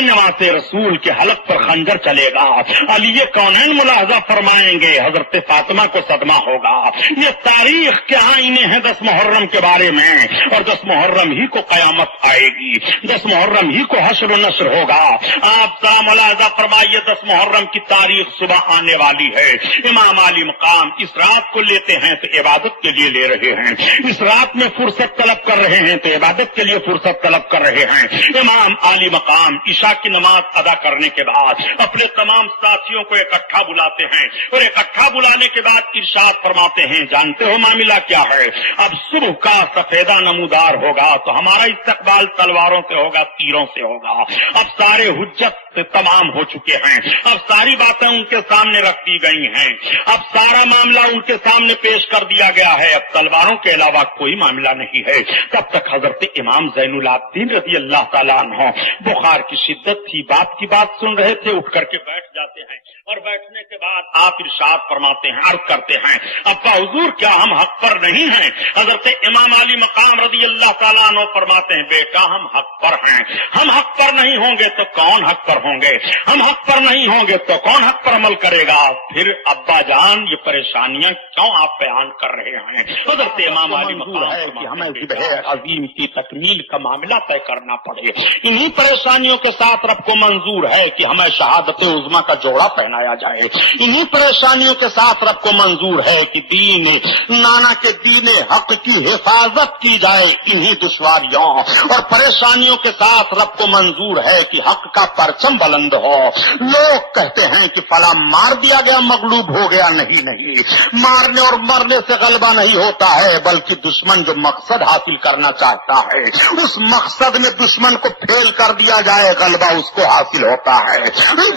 نواز رسول کے حلق پر خنجر چلے گا، علی کونین ملاحظہ فرمائیں گے، حضرت فاطمہ کو صدمہ ہوگا۔ یہ تاریخ کے آئینے ہیں 10 محرم کے بارے میں، اور 10 محرم ہی کو قیامت آئے گی، 10 محرم ہی کو حشر و نشر ہوگا۔ آپ ذرا ملاحظہ فرمائیے 10 محرم کی تاریخ صبح آنے والی ہے، امام علی مقام اس رات کو لیتے ہیں تو عبادت کے لیے لے رہے ہیں، اس رات میں فرصت طلب کر رہے ہیں تو عبادت کے لیے فرصت طلب کر رہے ہیں۔ امام علی مقام عشاء کی نماز ادا کرنے کے بعد اپنے تمام ساتھیوں کو اکٹھا بلاتے ہیں اور اکٹھا بلانے کے بعد ارشاد فرماتے ہیں جانتے ہو معاملہ کیا ہے؟ اب صبح کا سفیدہ نمودار ہوگا تو ہمارا استقبال تلواروں سے ہوگا، تیروں سے ہوگا۔ اب سارے حجت تمام ہو چکے ہیں، اب ساری باتیں ان کے سامنے رکھ دی گئی ہیں، اب سارا معاملہ ان کے سامنے پیش کر دیا گیا ہے، اب تلواروں کے علاوہ کوئی معاملہ نہیں ہے۔ تب تک حضرت امام زین العابدین رضی اللہ تعالیٰ عنہ بخار کی شدت تھی، بات کی بات سن رہے تھے، اٹھ کر کے بیٹھ جاتے ہیں اور بیٹھنے کے بعد آپ ارشاد فرماتے ہیں، عرض کرتے ہیں ابا حضور کیا ہم حق پر نہیں ہیں؟ حضرت امام علی مقام رضی اللہ تعالیٰ عنہ فرماتے ہیں بیٹا ہم حق پر ہیں، ہم حق پر نہیں ہوں گے تو کون حق پر ہوں گے، ہم حق پر نہیں ہوں گے تو کون حق پر عمل کرے گا؟ پھر ابا جان یہ پریشانیاں کیوں آپ بیان کر رہے ہیں؟ حضرت امام علی مقام ہے کہ ہمیں ذبح عظیم کی تکمیل کا معاملہ طے کرنا پڑے، انہی پریشانیوں کے ساتھ رب کو منظور ہے کہ ہمیں شہادت عظمیٰ کا جوڑا پہنایا جائے، انہی پریشانیوں کے ساتھ رب کو منظور ہے کہ دین نانا کے دین حق کی حفاظت کی جائے، انہی دشواریوں اور پریشانیوں کے ساتھ رب کو منظور ہے کہ حق کا پرچم بلند ہو. لوگ کہتے ہیں کہ فلاں مار دیا گیا، مغلوب ہو گیا. نہیں، مارنے اور مرنے سے غلبہ نہیں ہوتا ہے، بلکہ دشمن جو مقصد حاصل کرنا چاہتا ہے اس مقصد میں دشمن کو پھیل کر دیا جائے، غلبہ اس کو حاصل ہوتا ہے.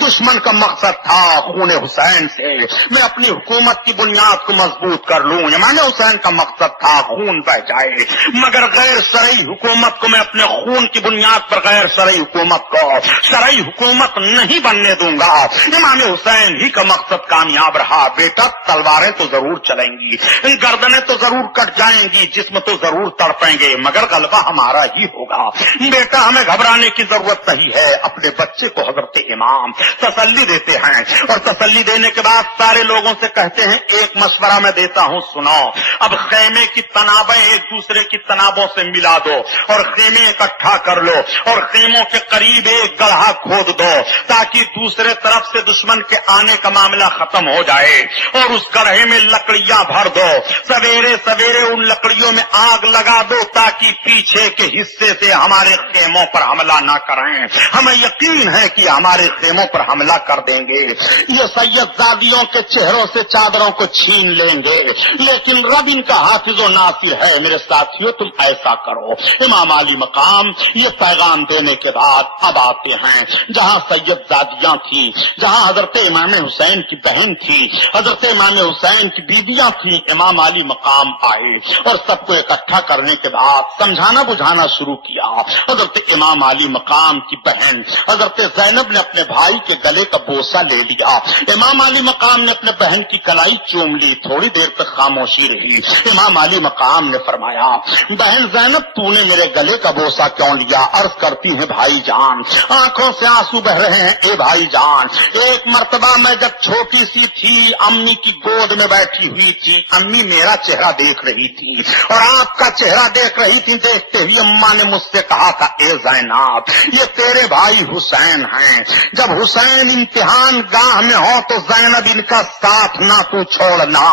دشمن کا مقصد تھا خون حسین سے میں اپنی حکومت کی بنیاد کو مضبوط کر لوں. امام حسین کا مقصد تھا خون بہ جائے، مگر غیر شرعی حکومت کو میں اپنے خون کی بنیاد پر غیر شرعی حکومت کو شرعی حکومت نہیں بننے دوں گا. امام حسین ہی کا مقصد کامیاب رہا. بیٹا تلواریں تو ضرور چلیں گی، گردنیں تو ضرور کٹ جائیں گی، جسم تو ضرور تڑپیں گے، مگر غلبہ ہمارا ہی ہوگا. بیٹا ہمیں گھبرانے کی ضرورت نہیں ہے. اپنے بچے کو حضرت امام تسلی دیتے ہیں اور تسلی دینے کے بعد سارے لوگوں سے کہتے ہیں ایک مشورہ میں دیتا ہوں، سنو. اب خیمے کی تنابیں ایک دوسرے کی تنابوں سے ملا دو اور خیمے اکٹھا کر لو اور خیموں کے قریب ایک گڑھا کھود دو تاکہ دوسرے طرف سے دشمن کے آنے کا معاملہ ختم ہو جائے، اور اس گڑھے میں لکڑیاں بھر دو. سویرے سویرے ان لکڑیوں میں آگ لگا دو تاکہ پیچھے کے حصے سے ہمارے خیموں پر حملہ نہ کریں. ہمیں یقین ہے کہ ہمارے خیموں پر حملہ کر دیں گے. یہ سید زادیوں کے چہروں سے چادروں کو چھین لیں گے، لیکن رب ان کا حافظ و ناصر ہے. میرے ساتھیوں تم ایسا کرو. امام علی مقام یہ پیغام دینے کے بعد اب آتے ہیں جہاں سید زادیاں تھیں، جہاں حضرت امام حسین کی بہن تھی، حضرت امام حسین کی بیویاں تھیں. امام علی مقام آئے اور سب کو اکٹھا کرنے کے بعد سمجھانا بجھانا شروع کیا. حضرت امام علی مقام کی بہن حضرت زینب نے اپنے بھائی کے گلے کا بوسہ لے لیا. امام علی مقام نے اپنے بہن کی کلائی چوم لی. تھوڑی دیر تک خاموشی رہی. امام علی مقام نے فرمایا، بہن زینب تو نے میرے گلے کا بوسہ کیوں لیا؟ عرض کرتی ہیں بھائی جان، آنکھوں سے آنسو بہ رہے ہیں. اے بھائی جان، ایک مرتبہ میں جب چھوٹی سی تھی امی کی گود میں بیٹھی ہوئی تھی، امی میرا چہرہ دیکھ رہی تھی اور آپ کا چہرہ دیکھ رہی تھی. دیکھتے ہی اماں نے مجھ سے کہا تھا، اے زینب یہ تیرے بھائی حسین ہیں، جب حسین امتحان گاہ میں ہو تو زینب ان کا ساتھ نہ تو چھوڑنا.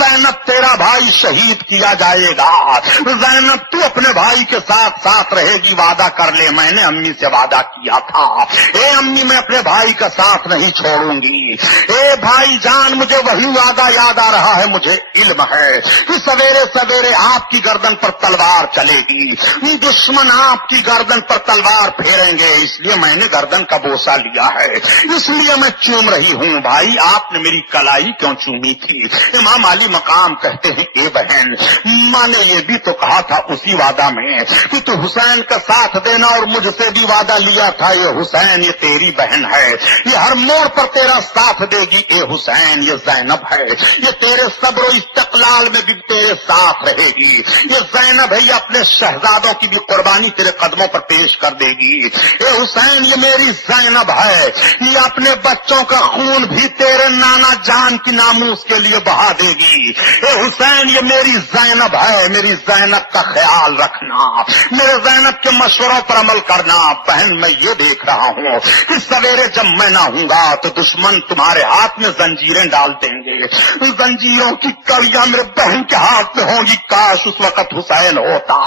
زینب تیرا بھائی شہید کیا جائے گا، زینب تو اپنے بھائی کے ساتھ ساتھ رہے گی، وعدہ کر لے. میں نے امی سے وعدہ کیا تھا، اے امی میں اپنے بھائی کا ساتھ نہیں چھوڑوں گی. اے بھائی جان، مجھے وہی وعدہ یاد آ رہا ہے. مجھے علم ہے کہ سویرے سویرے آپ کی گردن پر تلوار چلے گی، دشمن آپ کی گردن پر تلوار پھیریں گے، اس لیے میں نے گردن کا بوسہ لیا ہے، اس لیے میں چوم رہی ہوں. بھائی آپ نے میری کلائی کیوں چومی تھی؟ امام علی مقام کہتے ہیں، اے بہن ماں نے یہ بھی تو کہا تھا اسی وعدہ میں کہ تو حسین کا ساتھ دینا، اور مجھ سے بھی وعدہ لیا تھا، یہ حسین یہ تیری بہن ہے، یہ ہر موڑ پر تیرا ساتھ دے گی. اے حسین یہ زینب ہے، یہ تیرے صبر و استقلال میں بھی تیرے ساتھ رہے گی. یہ زینب ہے، یہ اپنے شہزادوں کی بھی قربانی تیرے قدموں پر پیش کر دے گی. اے حسین یہ میری زینب ہے، یہ اپنے بچوں کا خون بھی تیرے نانا جان کی ناموس کے لیے بہا دے گی. اے حسین یہ میری زینب ہے، میری زینب کا خیال رکھنا، میرے زینب کے مشوروں پر عمل کرنا. بہن میں یہ دیکھ رہا ہوں کہ سویرے جب میں نہ ہوں گا تو دشمن تمہارے ہاتھ میں زنجیریں ڈال دیں گے، زنجیروں کی کڑیاں میرے بہن کے ہاتھ میں ہوں گی. کاش اس وقت حسین ہوتا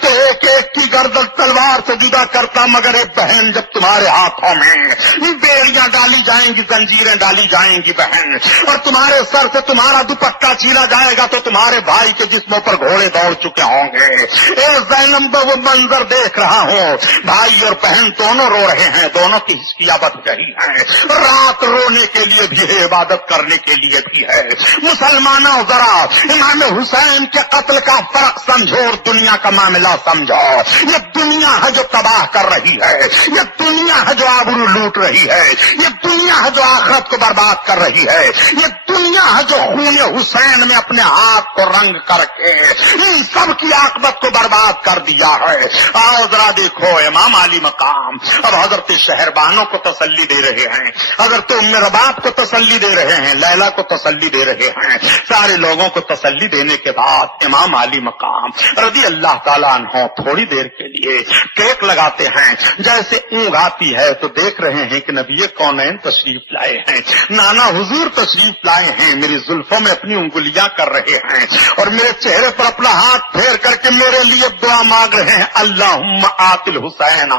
تو ایک ایک کی گردن تلوار سے جدا کرتا، مگر ایک بہن جب تمہارے ہاتھوں میں بیڑیاں ڈالی جائیں گی، زنجیریں ڈالی جائیں گی بہن، اور تمہارے سر سے تمہارا دوپٹہ چھیلا جائے گا تو تمہارے بھائی کے جسموں پر گھوڑے دوڑ چکے ہوں گے. اے زینب وہ منظر دیکھ رہا ہوں، بھائی اور بہن دونوں رو رہے ہیں، دونوں کی ہسکیاں بد رہی ہیں. رات رونے کے لیے بھی ہے، عبادت کرنے کے لیے بھی ہے. مسلمانوں ذرا امام حسین کے قتل کا فرق سمجھو اور دنیا کا معاملہ سمجھو. یہ دنیا ہے جو تباہ کر رہی ہے، یہ دنیا ہے جو آبرو لوٹ رہی ہے، یہ دنیا ہے جو آخرت کو برباد کر رہی ہے، یہ دنیا ہے جو خون حسین میں اپنے ہاتھ کو رنگ کر کے ان سب کی عاقبت کو برباد کر دیا ہے. آؤ ذرا دیکھو امام علی مقام اب حضرت شہربانوں کو تسلی دے رہے ہیں، حضرت ام رباب کو تسلی دے رہے ہیں، لیلا کو تسلی دے رہے ہیں. سارے لوگوں کو تسلی دینے کے بعد امام علی مقام رضی اللہ تعالیٰ عنہ تھوڑی دیر کے لیے ٹیک لگاتے ہیں. جیسے اونگ آتی ہے تو دیکھ رہے ہیں کہ نبی کونین تشریف لائے ہیں. نانا حضور تشریف لائے ہیں, میری زلفوں میں اپنی انگلیاں کر رہے ہیں اور میرے چہرے پر اپنا ہاتھ پھیر کر کے میرے لیے دعا مانگ رہے ہیں. اللہم آت الحسین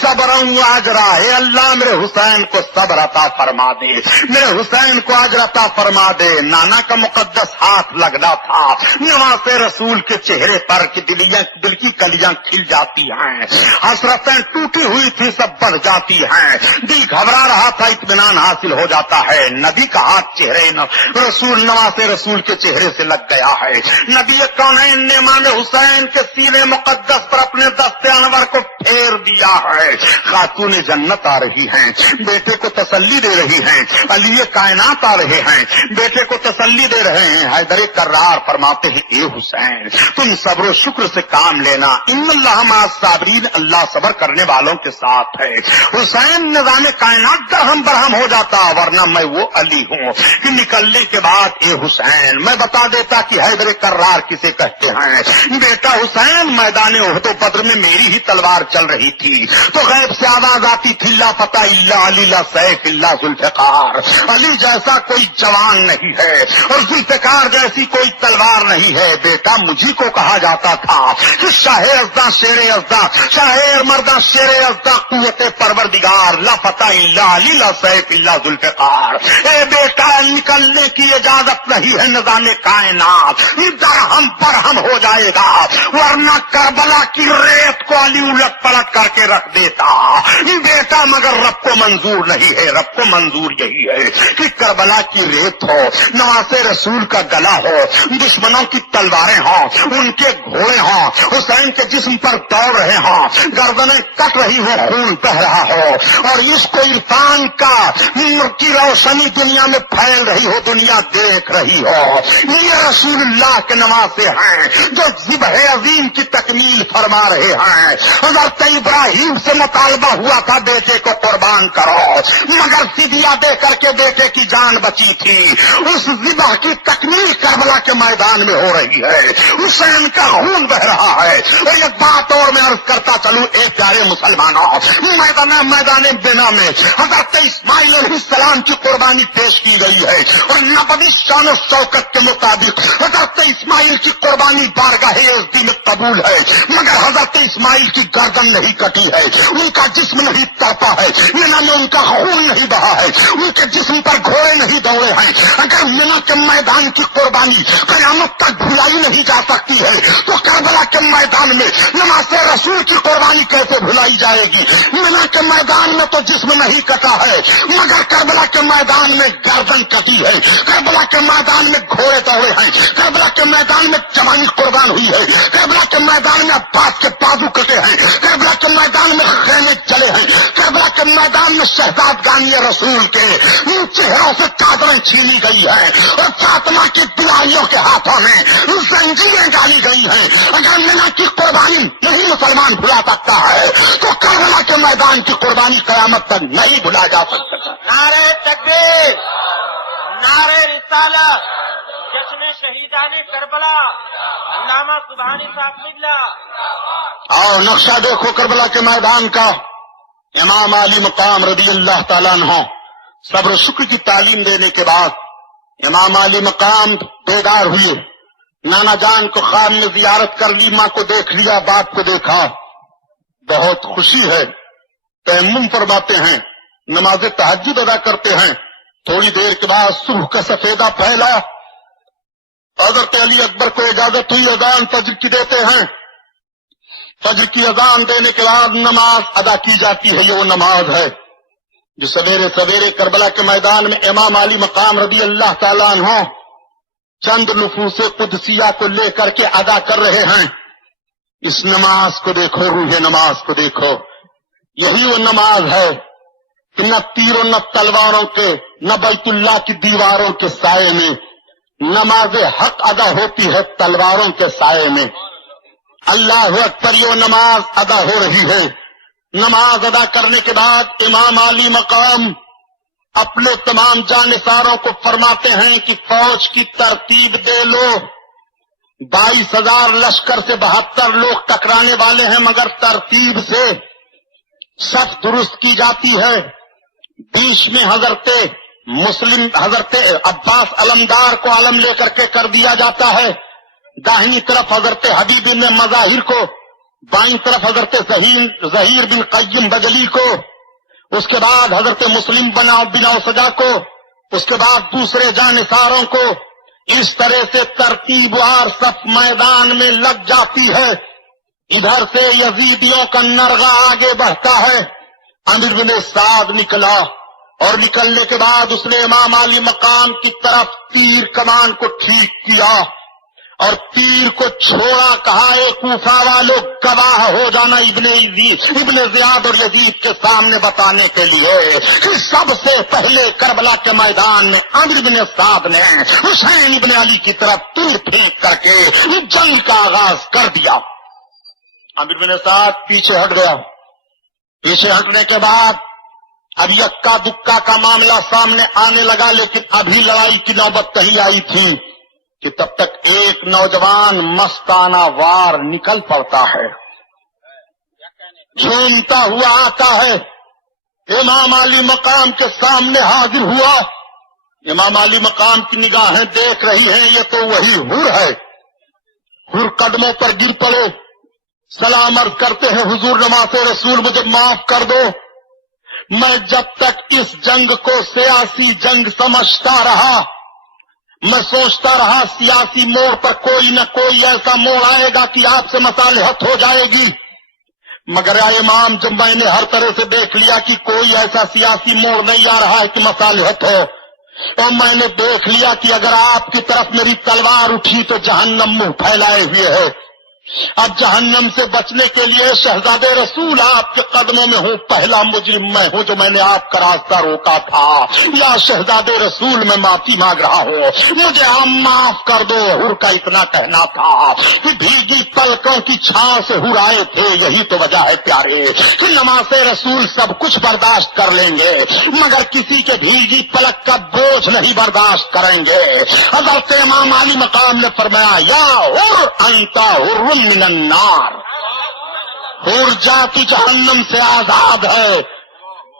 صبرا واجرا, ہے اللہ میرے حسین کو صبر عطا فرما دے, میرے حسین کو اجر عطا فرما دے. نانا کا مقدس ہاتھ لگنا تھا نواز رسول کے چہرے پر کہ دل کی کلیاں کھل جاتی ہیں, حسرتیں ٹوٹی ہوئی تھی سب بڑھ جاتی ہیں, دل گھبرا رہا تھا اطمینان حاصل ہو جاتا ہے. نبی کا ہاتھ چہرے رسول نواز رسول کے چہرے سے لگ گیا ہے. نبی کونین نے امام حسین کے سینے مقدس پر اپنے دست انور کو پھیر دیا ہے. خاتون جنت آ رہی ہیں, بیٹے کو تسلی دے رہی ہیں. علی کائنات آ رہے ہیں, بیٹے کو تسلی دے رہے ہیں. حیدر کرار فرماتے ہیں اے حسین تم صبر و شکر سے کام لینا, ان اللہ مع الصابرین, اللہ صبر کرنے والوں کے ساتھ ہے. حسین نظام کائنات درہم برہم ہو جاتا, ورنہ میں وہ علی ہوں کہ نکلنے کے بعد اے حسین میں بتا دیتا کہ حیدر کرار کسے کہتے ہیں. بیٹا حسین میدان احد و بدر میں میری ہی تلوار چل رہی تھی تو غیب سے آواز آتی تھی لا فتح الا علی لا سیف الا ذوالفقار, علی جیسا کوئی جوان نہیں ہے اور ذوالفقار جیسی کوئی تلوار نہیں ہے. بیٹا مجھے کو کہا جاتا تھا کہ شاہ ازدا شیر ازدا, شاہ مردہ شیر ازدا, قوت پروردگار, لا فتح الا علی لا سیف الا ذوالفقار. اے بیٹا نکلنے کی اجازت نہیں ہے نظام کائنات, درہم برہم ہو جائے گا, ورنہ کربلا کی ریت کو علی الٹ پلٹ کر کے رکھ دیتا. بیٹا مگر رب کو منظور نہیں ہے, رب کو منظور یہی ہے کہ کربلا کی ریت ہو, نواز رسول کا گلا ہو, دشمنوں کی تلواریں ہوں, ان کے گھوڑے ہوں, حسین کے جسم پر دوڑ رہے ہوں, گردنیں کٹ رہی ہو, خون بہ رہا ہو, اور اس کو عرفان کا کی روشنی دنیا میں پھیل رہی ہو, دنیا دیکھ رہی ہو. یہ رسول اللہ کے نواسے ہیں جو ذبح عظیم کی تکمیل فرما رہے ہیں. حضرت ابراہیم سے مطالبہ ہوا تھا بیٹے کو قربان کرو, مگر فدیہ دے کر کے بیٹے کی جان بچی تھی. اس ذبح کی تکمیل کربلا کے میدان میں ہو رہی ہے, حسین کا خون بہ رہا ہے. اور ایک بات اور میں عرض کرتا چلوں اے پیارے مسلمانوں, میدان بنا میں حضرت اسماعیل علیہ السلام کی قربانی پیش کی گئی ہے اور نبوی شان و شوکت کے مطابق حضرت اسماعیل کی قربانی بارگاہ عزتی میں قبول ہے, مگر حضرت اسماعیل کی گردن نہیں کٹی ہے, ان کا جسم نہیں تڑپا ہے, مینا میں ان کا خون نہیں بہا ہے, ان کے جسم پر گھوڑے نہیں دوڑے ہیں. اگر مینا کے میدان کی قربانی قیامت تک بھلائی نہیں جا سکتی ہے تو کربلا کے میدان میں نماز رسول کی قربانی کیسے بھلائی جائے گی؟ مینا کے میدان میں تو جسم نہیں کٹا ہے, مگر کربلا کے میدان میں گردن کٹی ہے, کربلا کے میدان میں گھوڑے دوڑے ہیں, کربلا کے میدان میں جوانی قربان ہوئی ہے, کربلا کے میدان میں عباس کے بازو کٹے ہیں, کربلا کے میدان میں خیمے چلے ہیں, کربلا کے میدان میں شہزاد گانی رسول کے چہروں سے چادریں چھینی گئی ہے اور فاطمہ کی دلائیوں کے ہاتھوں میں زنجیریں ڈالی گئی ہیں. اگر مینا کی قربانی نہیں مسلمان بھلا سکتا ہے تو کربلا کے میدان کی قربانی قیامت تک نہیں بھلا جا سکتا. نعرہ تکبیر, نعرہ رسالت, جشن شہیدان کربلا, علامہ سبحانی صاحب قبلہ. اور نقشہ دیکھو کربلا کے میدان کا. امام علی مقام رضی اللہ تعالیٰ عنہ صبر و شکر کی تعلیم دینے کے بعد امام علی مقام بیدار ہوئے, نانا جان کو خواب میں زیارت کر لی, ماں کو دیکھ لیا, باپ کو دیکھا, بہت خوشی ہے. تیمم فرماتے ہیں, نماز تہجد ادا کرتے ہیں. تھوڑی دیر کے بعد صبح کا سفیدہ پھیلا, حضرت علی اکبر کو اجازت ہوئی, اذان فجر کی دیتے ہیں. فجر کی اذان دینے کے بعد نماز ادا کی جاتی ہے. یہ وہ نماز ہے جو سویرے سویرے کربلا کے میدان میں امام علی مقام رضی اللہ تعالیٰ عنہ چند نفوس قدسیہ کو لے کر کے ادا کر رہے ہیں. اس نماز کو دیکھو, روح نماز کو دیکھو. یہی وہ نماز ہے کہ نہ تیروں نہ تلواروں کے, نہ بیت اللہ کی دیواروں کے سائے میں نماز حق ادا ہوتی ہے, تلواروں کے سائے میں. اللہ اکبر, یہ نماز ادا ہو رہی ہے. نماز ادا کرنے کے بعد امام علی مقام اپنے تمام جانثاروں کو فرماتے ہیں کہ فوج کی ترتیب دے لو. 22,000 لشکر سے 72 لوگ ٹکرانے والے ہیں, مگر ترتیب سے صف درست کی جاتی ہے. بیچ میں حضرت مسلم حضرت عباس علمدار کو علم لے کر دیا جاتا ہے، داہنی طرف حضرت حبیب بن مظاہر کو، بائیں طرف حضرت ظہیر بن قیم بجلی کو، اس کے بعد حضرت مسلم بن اوسجا کو، اس کے بعد دوسرے جانثاروں کو، اس طرح سے ترتیب وار صف میدان میں لگ جاتی ہے۔ ادھر سے یزیدیوں کا نرغہ آگے بڑھتا ہے۔ امیر بن سعد نکلا اور نکلنے کے بعد اس نے امام علی مقام کی طرف تیر کمان کو ٹھیک کیا اور تیر کو چھوڑا، کہا اے کوفہ والو گواہ ہو جانا ابن زیاد اور یزید کے سامنے بتانے کے لیے کہ سب سے پہلے کربلا کے میدان میں امیر بن سعد نے حسین ابن علی کی طرف تیر پھینک کر کے جنگ کا آغاز کر دیا۔ امیر بن سعد پیچھے ہٹ گیا۔ پیچھے ہٹنے کے بعد اب یکا دکا کا معاملہ سامنے آنے لگا، لیکن ابھی لڑائی کی نوبت نہیں آئی تھی کہ تب تک ایک نوجوان مستانہ وار نکل پڑتا ہے، جھومتا ہوا آتا ہے، امام علی مقام کے سامنے حاضر ہوا۔ امام علی مقام کی نگاہیں دیکھ رہی ہیں یہ تو وہی حر ہے۔ حر قدموں پر گر پڑے، سلام عرض کرتے ہیں حضور نماز رسول مجھے معاف کر دو، میں جب تک اس جنگ کو سیاسی جنگ سمجھتا رہا، میں سوچتا رہا سیاسی موڑ پر کوئی نہ کوئی ایسا موڑ آئے گا کہ آپ سے مصالحت ہو جائے گی، مگر اے امام جب میں نے ہر طرح سے دیکھ لیا کہ کوئی ایسا سیاسی موڑ نہیں آ رہا ہے کہ مصالحت ہو، اور میں نے دیکھ لیا کہ اگر آپ کی طرف میری تلوار اٹھی تو جہنم منہ پھیلائے ہوئے ہے، اب جہنم سے بچنے کے لیے شہزادے رسول آپ کے قدموں میں ہوں، پہلا مجرم میں ہوں جو میں نے آپ کا راستہ روکا تھا، یا شہزادے رسول میں معافی مانگ رہا ہوں، مجھے آپ معاف کر دو۔ حر کا اتنا کہنا تھا کہ بھیگی پلکوں کی چھاؤں سے حر آئے تھے، یہی تو وجہ ہے پیارے کہ نماز رسول سب کچھ برداشت کر لیں گے مگر کسی کے بھیگی پلک کا بوجھ نہیں برداشت کریں گے۔ حضرت امام علی مقام نے فرمایا یا حر انت حر من النار، حر جاتی جہنم سے آزاد ہے۔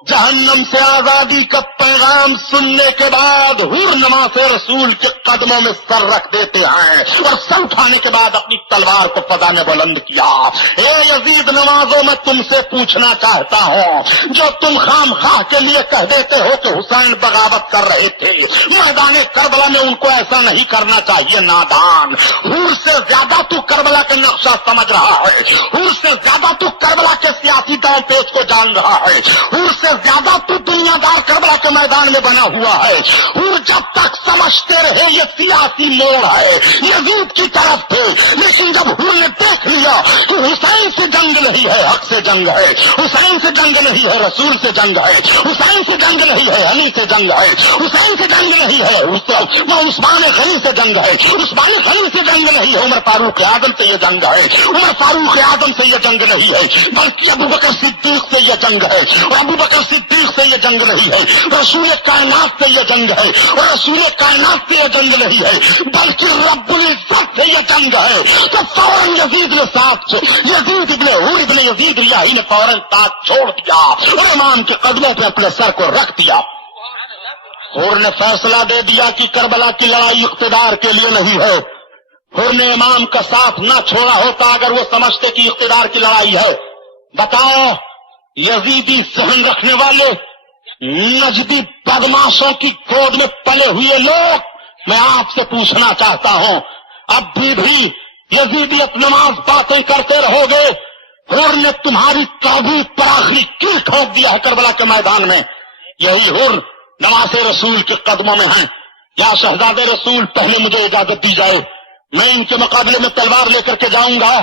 جہنم سے آزادی کا پیغام سننے کے بعد حر نماز رسول کے قدموں میں سر رکھ دیتے ہیں اور سر اٹھانے کے بعد اپنی تلوار کو فضا میں بلند کیا۔ اے یزید نوازوں میں تم سے پوچھنا چاہتا ہوں، جو تم خام خواہ کے لیے کہہ دیتے ہو کہ حسین بغاوت کر رہے تھے میدان کربلا میں، ان کو ایسا نہیں کرنا چاہیے نادان۔ حر سے زیادہ تو کربلا کا نقشہ سمجھ رہا ہے، حر سے زیادہ تو کربلا کے سیاسی داؤ پیچ کو جان رہا ہے، حر سے زیادہ تو دنیا دار کربلا کے میدان میں بنا ہوا ہے۔ حر جب تک سمجھتے رہے یہ سیاسی موڑ ہے، یزید کی طرف تھے، لیکن جب حر نے دیکھ لیا کہ حسین سے جنگ نہیں ہے، حق سے جنگ ہے، حسین سے جنگ نہیں ہے، رسول سے جنگ ہے، حسین سے جنگ نہیں ہے، علی سے جنگ ہے، حسین سے جنگ نہیں ہے، عثمان غنی سے جنگ ہے، عثمان غنی سے جنگ نہیں ہے، عمر فاروق اعظم سے یہ جنگ ہے، عمر فاروق اعظم سے یہ جنگ نہیں ہے، بلکہ ابو بکر صدیق سے یہ جنگ ہے، اور ابو بکر صدیق سے یہ جنگ نہیں ہے، رسول کائنات سے یہ جنگ ہے، اور رسول کائنات سے یہ جنگ نہیں ہے، بلکہ رب العزت سے یہ جنگ ہے۔ تو فوراً یزید نے ساتھ یزید ابن حر ابن یزید ریاحی نے فوراً ساتھ چھوڑ دیا اور امام کے قدموں پہ اپنے سر کو رکھ دیا۔ حر نے فیصلہ دے دیا کہ کربلا کی لڑائی اقتدار کے لیے نہیں ہے۔ حر نے امام کا ساتھ نہ چھوڑا ہوتا اگر وہ سمجھتے کہ اقتدار کی لڑائی ہے۔ بتاؤ یزیدی ذہن رکھنے والے نجدی بدماشوں کی گود میں پلے ہوئے لوگ، میں آپ سے پوچھنا چاہتا ہوں اب بھی یزیدیت نماز باتیں کرتے رہو گے؟ حر نے تمہاری تعبیر پر آخری کیل ٹھوک دیا ہے کربلا کے میدان میں۔ یہی حر نماز رسول کے قدموں میں ہیں۔ یا شہزادے رسول پہلے مجھے اجازت دی جائے، میں ان کے مقابلے میں تلوار لے کر کے جاؤں گا۔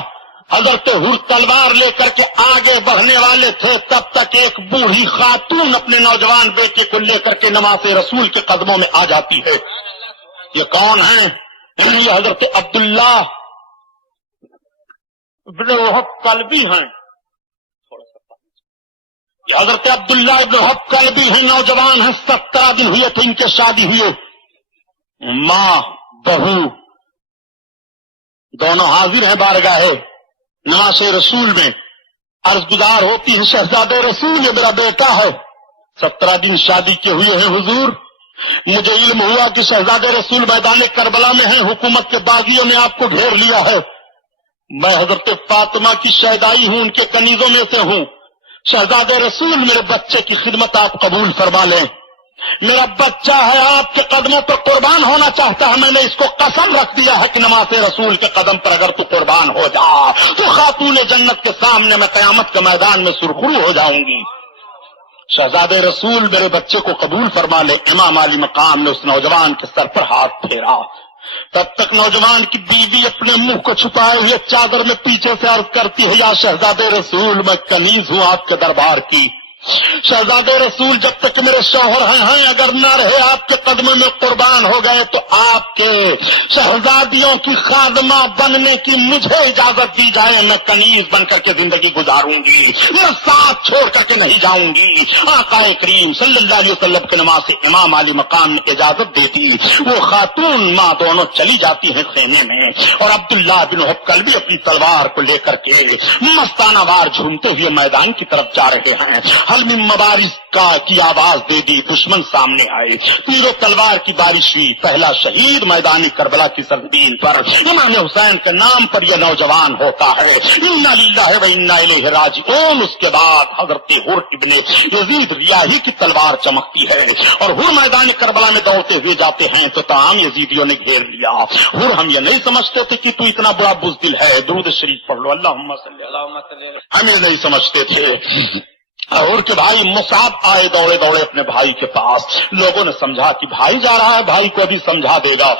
حضرت حر تلوار لے کر کے آگے بڑھنے والے تھے، تب تک ایک بوڑھی خاتون اپنے نوجوان بیٹے کو لے کر کے نماز رسول کے قدموں میں آ جاتی ہے۔ یہ کون ہیں؟ یہ حضرت عبداللہ ابن وہب قلبی ہیں۔ یہ حضرت عبداللہ ابن وہب قلبی ہیں، نوجوان ہیں، 17 دن ہوئے تھے ان کے شادی ہوئے۔ ماں بہو دونوں حاضر ہیں بارگاہ نماز رسول میں، عرض گزار ہوتی ہے شہزادے رسول یہ میرا بیٹا ہے، 17 دن شادی کے ہوئے ہیں حضور، مجھے علم ہوا کہ شہزادے رسول میدان کربلا میں ہیں، حکومت کے باغیوں نے آپ کو گھیر لیا ہے۔ میں حضرت فاطمہ کی شہدائی ہوں، ان کے کنیزوں میں سے ہوں۔ شہزادے رسول میرے بچے کی خدمت آپ قبول فرما لیں۔ میرا بچہ ہے، آپ کے قدموں پر قربان ہونا چاہتا ہے۔ میں نے اس کو قسم رکھ دیا ہے کہ نماز رسول کے قدم پر اگر تو قربان ہو جا تو خاتون جنت کے سامنے میں قیامت کے میدان میں سرخرو ہو جاؤں گی۔ شہزادے رسول میرے بچے کو قبول فرما لے۔ امام علی مقام نے اس نوجوان کے سر پر ہاتھ پھیرا۔ تب تک نوجوان کی بیوی اپنے منہ کو چھپائے ہوئے چادر میں پیچھے سے عرض کرتی ہے، یا شہزادے رسول میں کنیز ہوں آپ کے دربار کی۔ شہزادے رسول جب تک میرے شوہر ہیں، اگر نہ رہے آپ کے قدموں میں قربان ہو گئے تو آپ کے شہزادیوں کی خادمہ بننے کی مجھے اجازت دی جائے، میں کنیز بن کر کے زندگی گزاروں گی، میں ساتھ چھوڑ کر کے نہیں جاؤں گی۔ آقا کریم صلی اللہ علیہ وسلم کے نماز سے امام علی مقام نے اجازت دے دی۔ وہ خاتون ماں دونوں چلی جاتی ہیں خیمے میں، اور عبداللہ بن حبکل بھی اپنی تلوار کو لے کر کے مستانہ وار جھومتے ہوئے میدان کی طرف جا رہے ہیں۔ حلم مبارز کی آواز دے دی، دشمن سامنے آئے، تیر و تلوار کی بارش ہوئی۔ پہلا شہید میدان کربلا کی سرزمین پر امام حسین کے نام پر یہ نوجوان ہوتا ہے۔ انا للہ و انا الیہ راجعون۔ اس کے بعد حضرت حر ابن یزید ریاحی کی تلوار چمکتی ہے اور حر میدان کربلا میں دوڑتے ہوئے جاتے ہیں تو تمام یزیدیوں نے گھیر لیا۔ حر ہم یہ نہیں سمجھتے تھے کہ تو اتنا بڑا بزدل ہے، درود شریف پڑھ لو، اللہم صلی اللہ علیہ وسلم۔ ہم یہ نہیں سمجھتے تھے۔ اور کہ بھائی مصعب آئے دوڑے دوڑے اپنے بھائی کے پاس۔ لوگوں نے سمجھا کہ بھائی جا رہا ہے، بھائی کو ابھی سمجھا دے گا،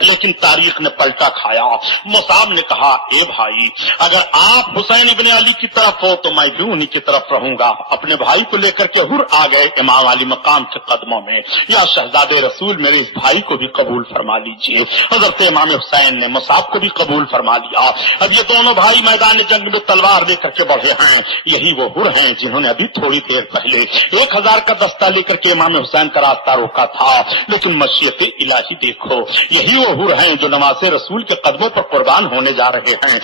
لیکن تاریخ نے پلٹا کھایا۔ مصعب نے کہا، اے بھائی اگر آپ حسین ابن علی کی طرف ہو تو میں بھی انہی کی طرف رہوں گا۔ اپنے بھائی کو لے کر کے حر آ گئے امام علی مقام کے قدموں میں، یا شہزادے رسول میرے اس بھائی کو بھی قبول فرما لیجئے۔ حضرت امام حسین نے مصعب کو بھی قبول فرما لیا۔ اب یہ دونوں بھائی میدان جنگ میں تلوار لے کر کے بڑھے ہیں۔ یہی وہ حر ہیں جنہوں نے ابھی تھوڑی دیر پہلے 1000 کا دستہ لے کر کے امام حسین کا راستہ روکا تھا، لیکن مشیت الہی دیکھو، یہی وہ حر ہیں جو نماز رسول کے قدموں پر قربان ہونے جا رہے ہیں۔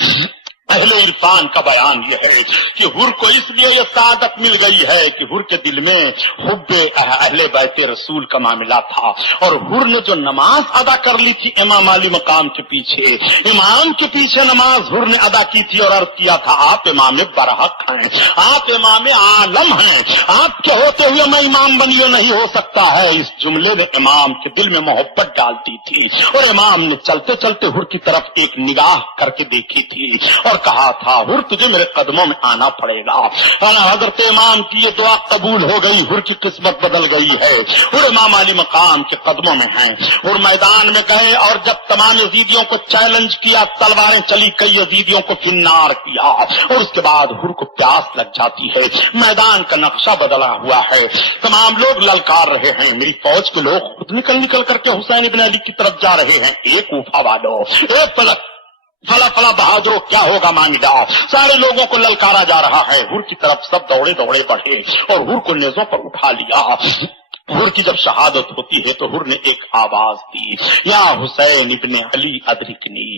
اہل عرفان کا بیان یہ ہے کہ حر کو اس لیے یہ سعادت مل گئی ہے کہ حر کے دل میں حب اہل بیت رسول کا معاملہ تھا، اور حر نے جو نماز ادا کر لی تھی امام علی مقام کے پیچھے، امام کے پیچھے نماز حر نے ادا کی تھی اور عرض کیا تھا، آپ امام برحق ہیں، آپ امام عالم ہیں، آپ کے ہوتے ہوئے میں امام بنیو نہیں ہو سکتا ہے۔ اس جملے نے امام کے دل میں محبت ڈالتی تھی، اور امام نے چلتے چلتے حر کی طرف ایک نگاہ کر کے دیکھی تھی اور کہا تھا، حر تجھے میرے قدموں میں آنا پڑے گا۔ حضرت امام کی یہ دعا قبول ہو گئی، حر کی قسمت بدل گئی ہے، حر امام علی مقام کے قدموں میں ہیں۔ حر میدان میں گئے اور جب تمام یزیدیوں کو چیلنج کیا، تلواریں چلی، کئی یزیدیوں کو فنار کیا، اور اس کے بعد حر کو پیاس لگ جاتی ہے۔ میدان کا نقشہ بدلا ہوا ہے، تمام لوگ للکار رہے ہیں، میری فوج کے لوگ خود نکل کر کے حسین ابن علی کی طرف جا رہے ہیں۔ ایک کوفہ والو، ایک فلک فلا فلا بہادروں کیا ہوگا مانگا، سارے لوگوں کو للکارا جا رہا ہے۔ حر کی طرف سب دوڑے دوڑے بڑھے اور حر کو نیزوں پر اٹھا لیا۔ حر کی جب شہادت ہوتی ہے تو حر نے ایک آواز دی، یا حسین ابن علی ادرکنی،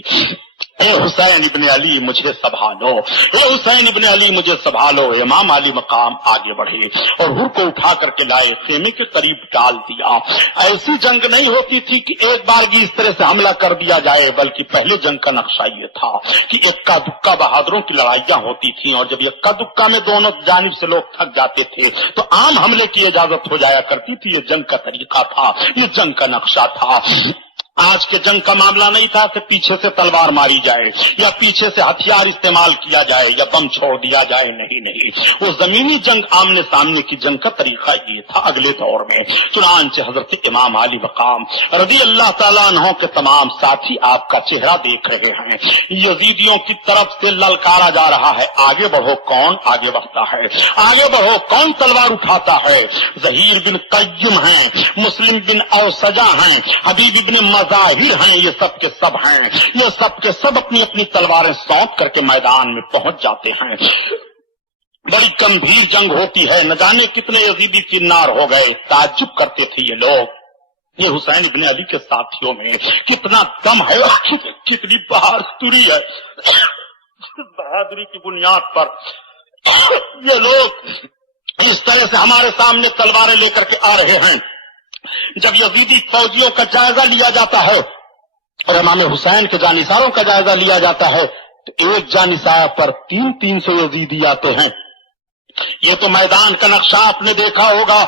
اے حسین ابن علی مجھے سنبھالو، اے حسین ابن علی مجھے سنبھالو۔ امام علی مقام آگے بڑھے اور حر کو اٹھا کر کے لائے، خیمے کے قریب ڈال دیا۔ ایسی جنگ نہیں ہوتی تھی کہ ایک بارگی اس طرح سے حملہ کر دیا جائے، بلکہ پہلے جنگ کا نقشہ یہ تھا کہ اکا دکا بہادروں کی لڑائیاں ہوتی تھیں، اور جب اکا دکا میں دونوں جانب سے لوگ تھک جاتے تھے تو عام حملے کی اجازت ہو جایا کرتی تھی۔ یہ جنگ کا طریقہ تھا، یہ جنگ کا نقشہ تھا۔ آج کے جنگ کا معاملہ نہیں تھا کہ پیچھے سے تلوار ماری جائے یا پیچھے سے ہتھیار استعمال کیا جائے یا بم چھوڑ دیا جائے، نہیں، وہ زمینی جنگ، آمنے سامنے کی جنگ کا طریقہ یہ تھا اگلے دور میں۔ چنانچہ حضرت امام علی مقام رضی اللہ تعالیٰ عنہ کے تمام ساتھی آپ کا چہرہ دیکھ رہے ہیں، یزیدیوں کی طرف سے للکارا جا رہا ہے، آگے بڑھو، کون آگے بڑھتا ہے، آگے بڑھو، کون تلوار اٹھاتا ہے۔ ظہیر بن قیم ہیں، مسلم بن اوسجا ہیں، حبیب بن ظاہر ہیں، یہ سب کے سب ہیں، یہ سب کے سب اپنی اپنی تلواریں سونپ کر کے میدان میں پہنچ جاتے ہیں۔ بڑی گمبھیر جنگ ہوتی ہے، نہ جانے کتنے یزیدی فنار ہو گئے۔ تعجب کرتے تھے یہ لوگ، یہ حسین ابن علی کے ساتھیوں میں کتنا دم ہے، کتنی بہادری ہے۔ بہادری کی بنیاد پر یہ لوگ اس طرح سے ہمارے سامنے تلواریں لے کر کے آ رہے ہیں۔ جب یزیدی فوجیوں کا جائزہ لیا جاتا ہے اور امام حسین کے جانثاروں کا جائزہ لیا جاتا ہے تو ایک جانثار پر 300 یزیدی آتے ہیں. یہ تو میدان کا نقشہ آپ نے دیکھا ہوگا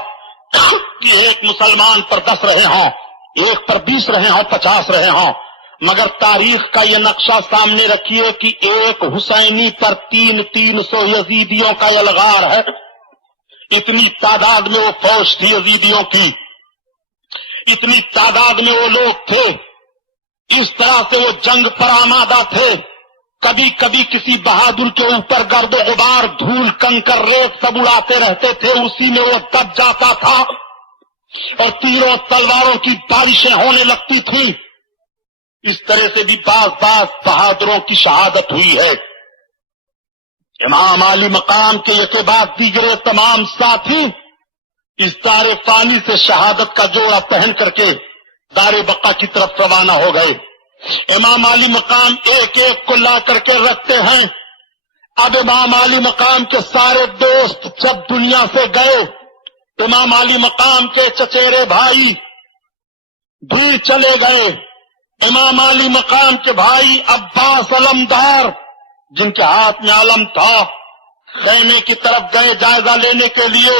کہ ایک مسلمان پر 10 رہے ہوں، ایک پر 20 رہے ہوں، 50 رہے ہوں، مگر تاریخ کا یہ نقشہ سامنے رکھیے کہ ایک حسینی پر 300 یزیدیوں کا یلغار ہے. اتنی تعداد میں وہ فوج تھی یزیدیوں کی، اتنی تعداد میں وہ لوگ تھے، اس طرح سے وہ جنگ پر آمادہ تھے. کبھی کبھی کسی بہادر کے اوپر گرد و غبار، دھول، کنکر، ریت سب اڑاتے رہتے تھے، اسی میں وہ دب جاتا تھا اور تیروں تلواروں کی بارشیں ہونے لگتی تھیں. اس طرح سے بھی بعض بہادروں کی شہادت ہوئی ہے. امام علی مقام کے یہ بعد دیگر تمام ساتھی اس دار فانی سے شہادت کا جوڑا پہن کر کے دار بقا کی طرف روانہ ہو گئے. امام علی مقام ایک ایک کو لا کر کے رکھتے ہیں. اب امام علی مقام کے سارے دوست جب دنیا سے گئے، امام علی مقام کے چچیرے بھائی بھی چلے گئے. امام علی مقام کے بھائی عباس علمدار، جن کے ہاتھ میں علم تھا، خیمے کی طرف گئے جائزہ لینے کے لیے.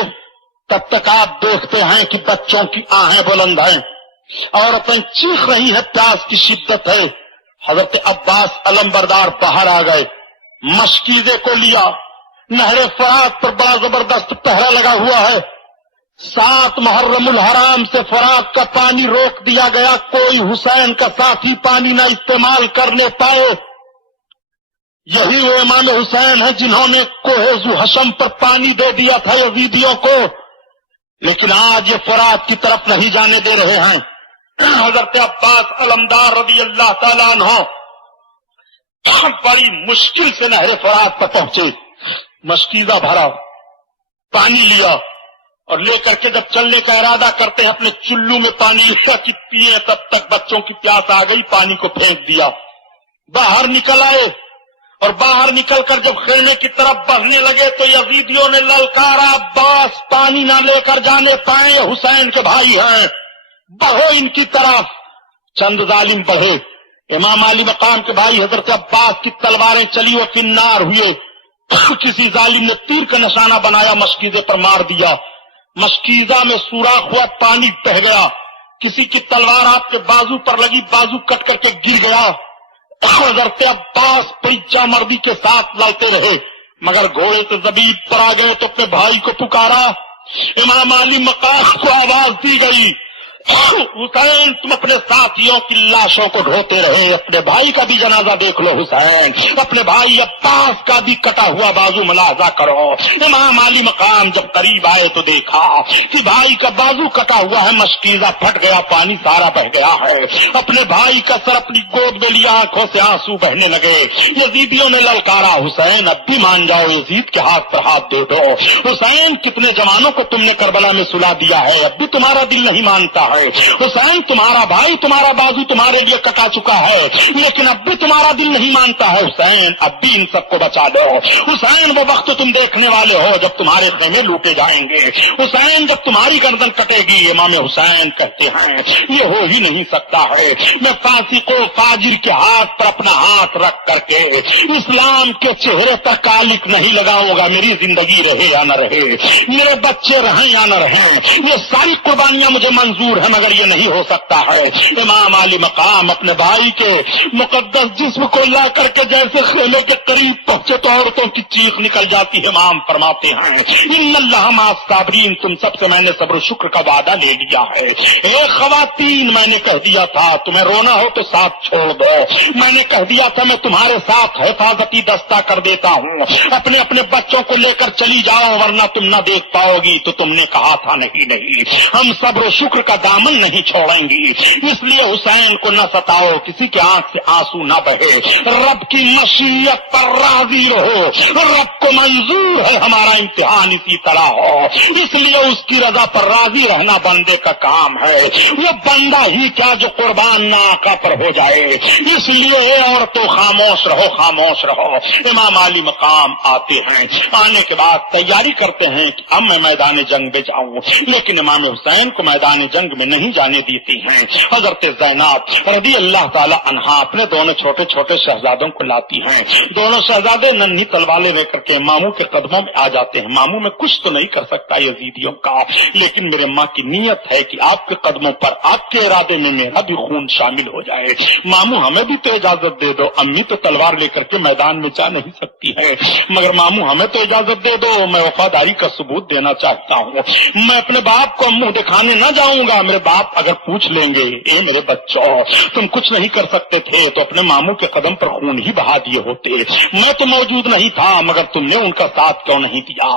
تب تک آپ دیکھتے ہیں کہ بچوں کی آہیں بلند ہیں، عورتیں چیخ رہی ہیں، پیاس کی شدت ہے. حضرت عباس علمبردار باہر آ گئے، مشکیزے کو لیا. نہر فرات پر بڑا زبردست پہرا لگا ہوا ہے. 7 محرم الحرام سے فرات کا پانی روک دیا گیا، کوئی حسین کا ساتھی پانی نہ استعمال کرنے پائے. یہی وہ امام حسین ہیں جنہوں نے کوہ ذو حشم پر پانی دے دیا تھا یزیدیوں کو، لیکن آج یہ فرات کی طرف نہیں جانے دے رہے ہیں. حضرت عباس علمدار رضی اللہ تعالیٰ عنہ بڑی مشکل سے نہر فرات پر پہنچے. مشکیزہ بھرا، پانی لیا اور لے کر کے جب چلنے کا ارادہ کرتے ہیں اپنے چلو میں پانی لیا کہ پیے، تب تک بچوں کی پیاس آ گئی، پانی کو پھینک دیا. باہر نکل آئے اور باہر نکل کر جب خیمے کی طرف بڑھنے لگے تو یزیدیوں نے للکارا، عباس پانی نہ لے کر جانے پائے، حسین کے بھائی ہیں، بڑھو ان کی طرف. چند ظالم بڑھے. امام علی مقام کے بھائی حضرت عباس کی تلواریں چلی، وہ فنار ہوئے. کسی ظالم نے تیر کا نشانہ بنایا، مشکیزے پر مار دیا. مشکیزہ میں سوراخ ہوا، پانی بہہ گیا. کسی کی تلوار آپ کے بازو پر لگی، بازو کٹ کر کے گر گیا. حضرت عباس بڑی جامردی کے ساتھ لڑتے رہے، مگر گھوڑے سے زبیب پر آ گئے تو اپنے بھائی کو پکارا. امام علی مقام کو آواز دی گئی، حسین تم اپنے ساتھیوں کی لاشوں کو ڈھوتے رہے، اپنے بھائی کا بھی جنازہ دیکھ لو حسین، اپنے بھائی عباس کا بھی کٹا ہوا بازو ملاحظہ کرو. امام علی مقام جب قریب آئے تو دیکھا کہ بھائی کا بازو کٹا ہوا ہے، مشکیزہ پھٹ گیا، پانی سارا بہ گیا ہے. اپنے بھائی کا سر اپنی گود میں لیا، آنکھوں سے آنسو بہنے لگے. یزیدیوں نے للکارا، حسین اب بھی مان جاؤ، یزید کے ہاتھ پر ہاتھ دے دو. حسین کتنے جوانوں کو تم نے کربلا میں سلا دیا ہے، اب بھی تمہارا دل نہیں مانتا ہے. حسین تمہارا بھائی، تمہارا بازو تمہارے لیے کٹا چکا ہے، لیکن اب بھی تمہارا دل نہیں مانتا ہے. حسین اب بھی ان سب کو بچا دو. حسین وہ وقت تم دیکھنے والے ہو جب تمہارے خیمے لوٹے جائیں گے. حسین جب تمہاری گردن کٹے گی. امام حسین کہتے ہیں یہ ہو ہی نہیں سکتا ہے. میں فاسق و فاجر کے ہاتھ پر اپنا ہاتھ رکھ کر کے اسلام کے چہرے پر کالک نہیں لگاؤں گا. میری زندگی رہے یا نہ رہے، میرے بچے رہیں یا نہ رہیں، یہ ساری قربانیاں مجھے منظور ہیں، مگر یہ نہیں ہو سکتا ہے. امام علی مقام اپنے بھائی کے مقدس جسم کو لا کر کے جیسے خیمے کے قریب پہنچے تو عورتوں کی چیخ نکل جاتی ہے. امام فرماتے ہیں ان اللہ مع الصابرین، تم سب سے میں نے صبر و شکر کا وعدہ لے لیا ہے. اے خواتین، میں نے کہہ دیا تھا تمہیں رونا ہو تو ساتھ چھوڑ دو. میں نے کہہ دیا تھا میں تمہارے ساتھ حفاظتی دستہ کر دیتا ہوں، اپنے اپنے بچوں کو لے کر چلی جاؤ ورنہ تم نہ دیکھ پاؤ گی. تو تم نے کہا تھا نہیں، ہم صبر و شکر کا دامن نہیں چھوڑیں گی. اس لیے حسین کو نہ ستاؤ، کسی کے آنکھ سے آنسو نہ بہے. رب کی مشیت پر راضی رہو، رب کو منظور ہے ہمارا امتحان اسی طرح ہو، اس لیے اس کی رضا پر راضی رہنا بندے کا کام ہے. وہ بندہ ہی کیا جو قربان نہ آقا پر ہو جائے. اس لیے عورتوں خاموش رہو، خاموش رہو. امام علی مقام آتے ہیں، آنے کے بعد تیاری کرتے ہیں کہ اب میں میدان جنگ میں جاؤں، لیکن امام حسین کو میدان جنگ میں نہیں جانے دیتی ہیں۔ حضرت زینب رضی اللہ تعالی عنہا اپنے دونوں چھوٹے چھوٹے شہزادوں کو لاتی ہیں۔ دونوں شہزادے ننھی تلواریں لے کر کے ماموں کے قدموں میں آ جاتے ہیں۔ ماموں میں کچھ تو نہیں کر سکتا یزیدیوں کا، لیکن میرے ماں کی نیت ہے کہ آپ کے قدموں پر آپ کے ارادے میں میرا بھی خون شامل ہو جائے۔ ماموں ہمیں بھی تو اجازت دے دو، امی تو تلوار لے کر کے میدان میں جا نہیں سکتی ہے، مگر ماموں ہمیں تو اجازت دے دو، میں وفاداری کا ثبوت دینا چاہتا ہوں۔ میں اپنے باپ کو منہ دکھانے نہ جاؤں گا، میرے باپ اگر پوچھ لیں گے اے میرے بچوں تم کچھ نہیں کر سکتے تھے تو اپنے ماموں کے قدم پر خون ہی بہا دیے ہوتے، میں تو موجود نہیں تھا مگر تم نے ان کا ساتھ کیوں نہیں دیا؟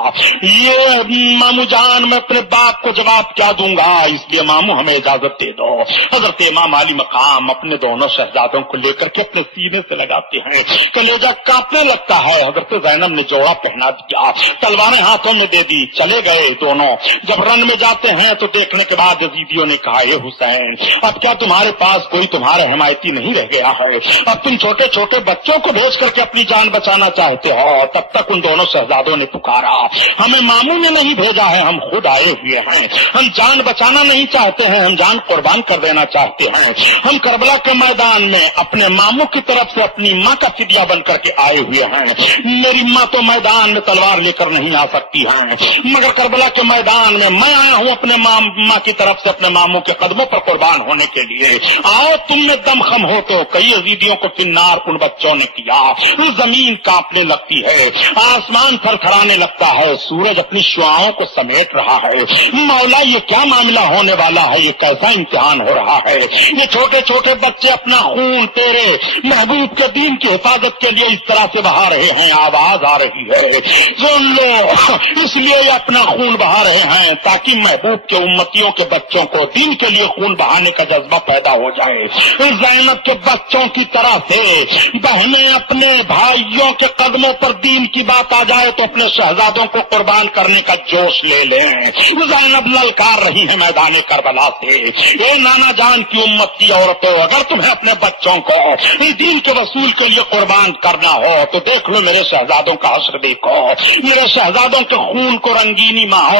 یہ ماموں جان میں اپنے باپ کو جواب کیا دوں گا، اس لیے ماموں ہمیں اجازت دے دو۔ حضرت امام علی مقام اپنے دونوں شہزادوں کو لے کر کے اپنے سینے سے لگاتے ہیں، کلیجہ کانپنے لگتا ہے۔ حضرت زینب نے جوڑا پہنا دیا، تلواریں ہاتھوں میں دے دی، چلے گئے دونوں۔ جب رن میں جاتے ہیں تو دیکھنے کے بعد یزیدیوں نے کہا اے حسین اب کیا تمہارے پاس کوئی تمہارا حمایتی نہیں رہ گیا ہے؟ اب تم چھوٹے چھوٹے بچوں کو بھیج کر کے اپنی جان بچانا چاہتے ہو؟ تب تک ان دونوں شہزادوں نے پکارا ہمیں ماموں نے نہیں بھیجا ہے، ہم خود آئے ہوئے ہیں، ہم جان بچانا نہیں چاہتے ہیں، ہم جان قربان کر دینا چاہتے ہیں، ہم کربلا کے میدان میں اپنے ماموں کی طرف سے اپنی ماں کا فدیہ بن کر کے آئے ہوئے ہیں۔ میری ماں تو میدان میں تلوار لے کر نہیں آ سکتی ہیں، مگر کربلا کے میدان میں میں آیا ہوں اپنے ماں کی طرف سے اپنے ماموں کے قدموں پر قربان ہونے کے لیے۔ آؤ تم میں دم خم ہو تو کئی یزیدیوں کو فنار ان بچوں نے کیا، زمین کانپنے لگتی ہے، آسمان تھر تھرانے لگتا ہے، سورج اپنی شعاؤں کو سمیٹ رہا ہے۔ مولا یہ کیا معاملہ ہونے والا ہے، یہ کیسا امتحان ہو رہا ہے؟ یہ چھوٹے چھوٹے بچے اپنا خون تیرے محبوب کے دین کی حفاظت کے لیے اس طرح سے بہا رہے ہیں، آواز آ رہی ہے سن لو، اس لیے یہ اپنا خون بہا رہے ہیں تاکہ محبوب کے امتیوں کے بچوں کو دین کے لیے خون بہانے کا جذبہ پیدا ہو جائے۔ زینب کے بچوں کی طرح سے بہنیں اپنے بھائیوں کے قدموں پر دین کی بات آ جائے تو اپنے شہزادوں کو قربان کرنے کا جوش لے لیں۔ زینب للکار رہی ہے میدان کربلا سے اے نانا جان کی امت کی عورتوں، اگر تمہیں اپنے بچوں کو دین کے وصول کے لیے قربان کرنا ہو تو دیکھ لو میرے شہزادوں کا حشر دیکھو، میرے شہزادوں کے خون کو رنگینی ماحول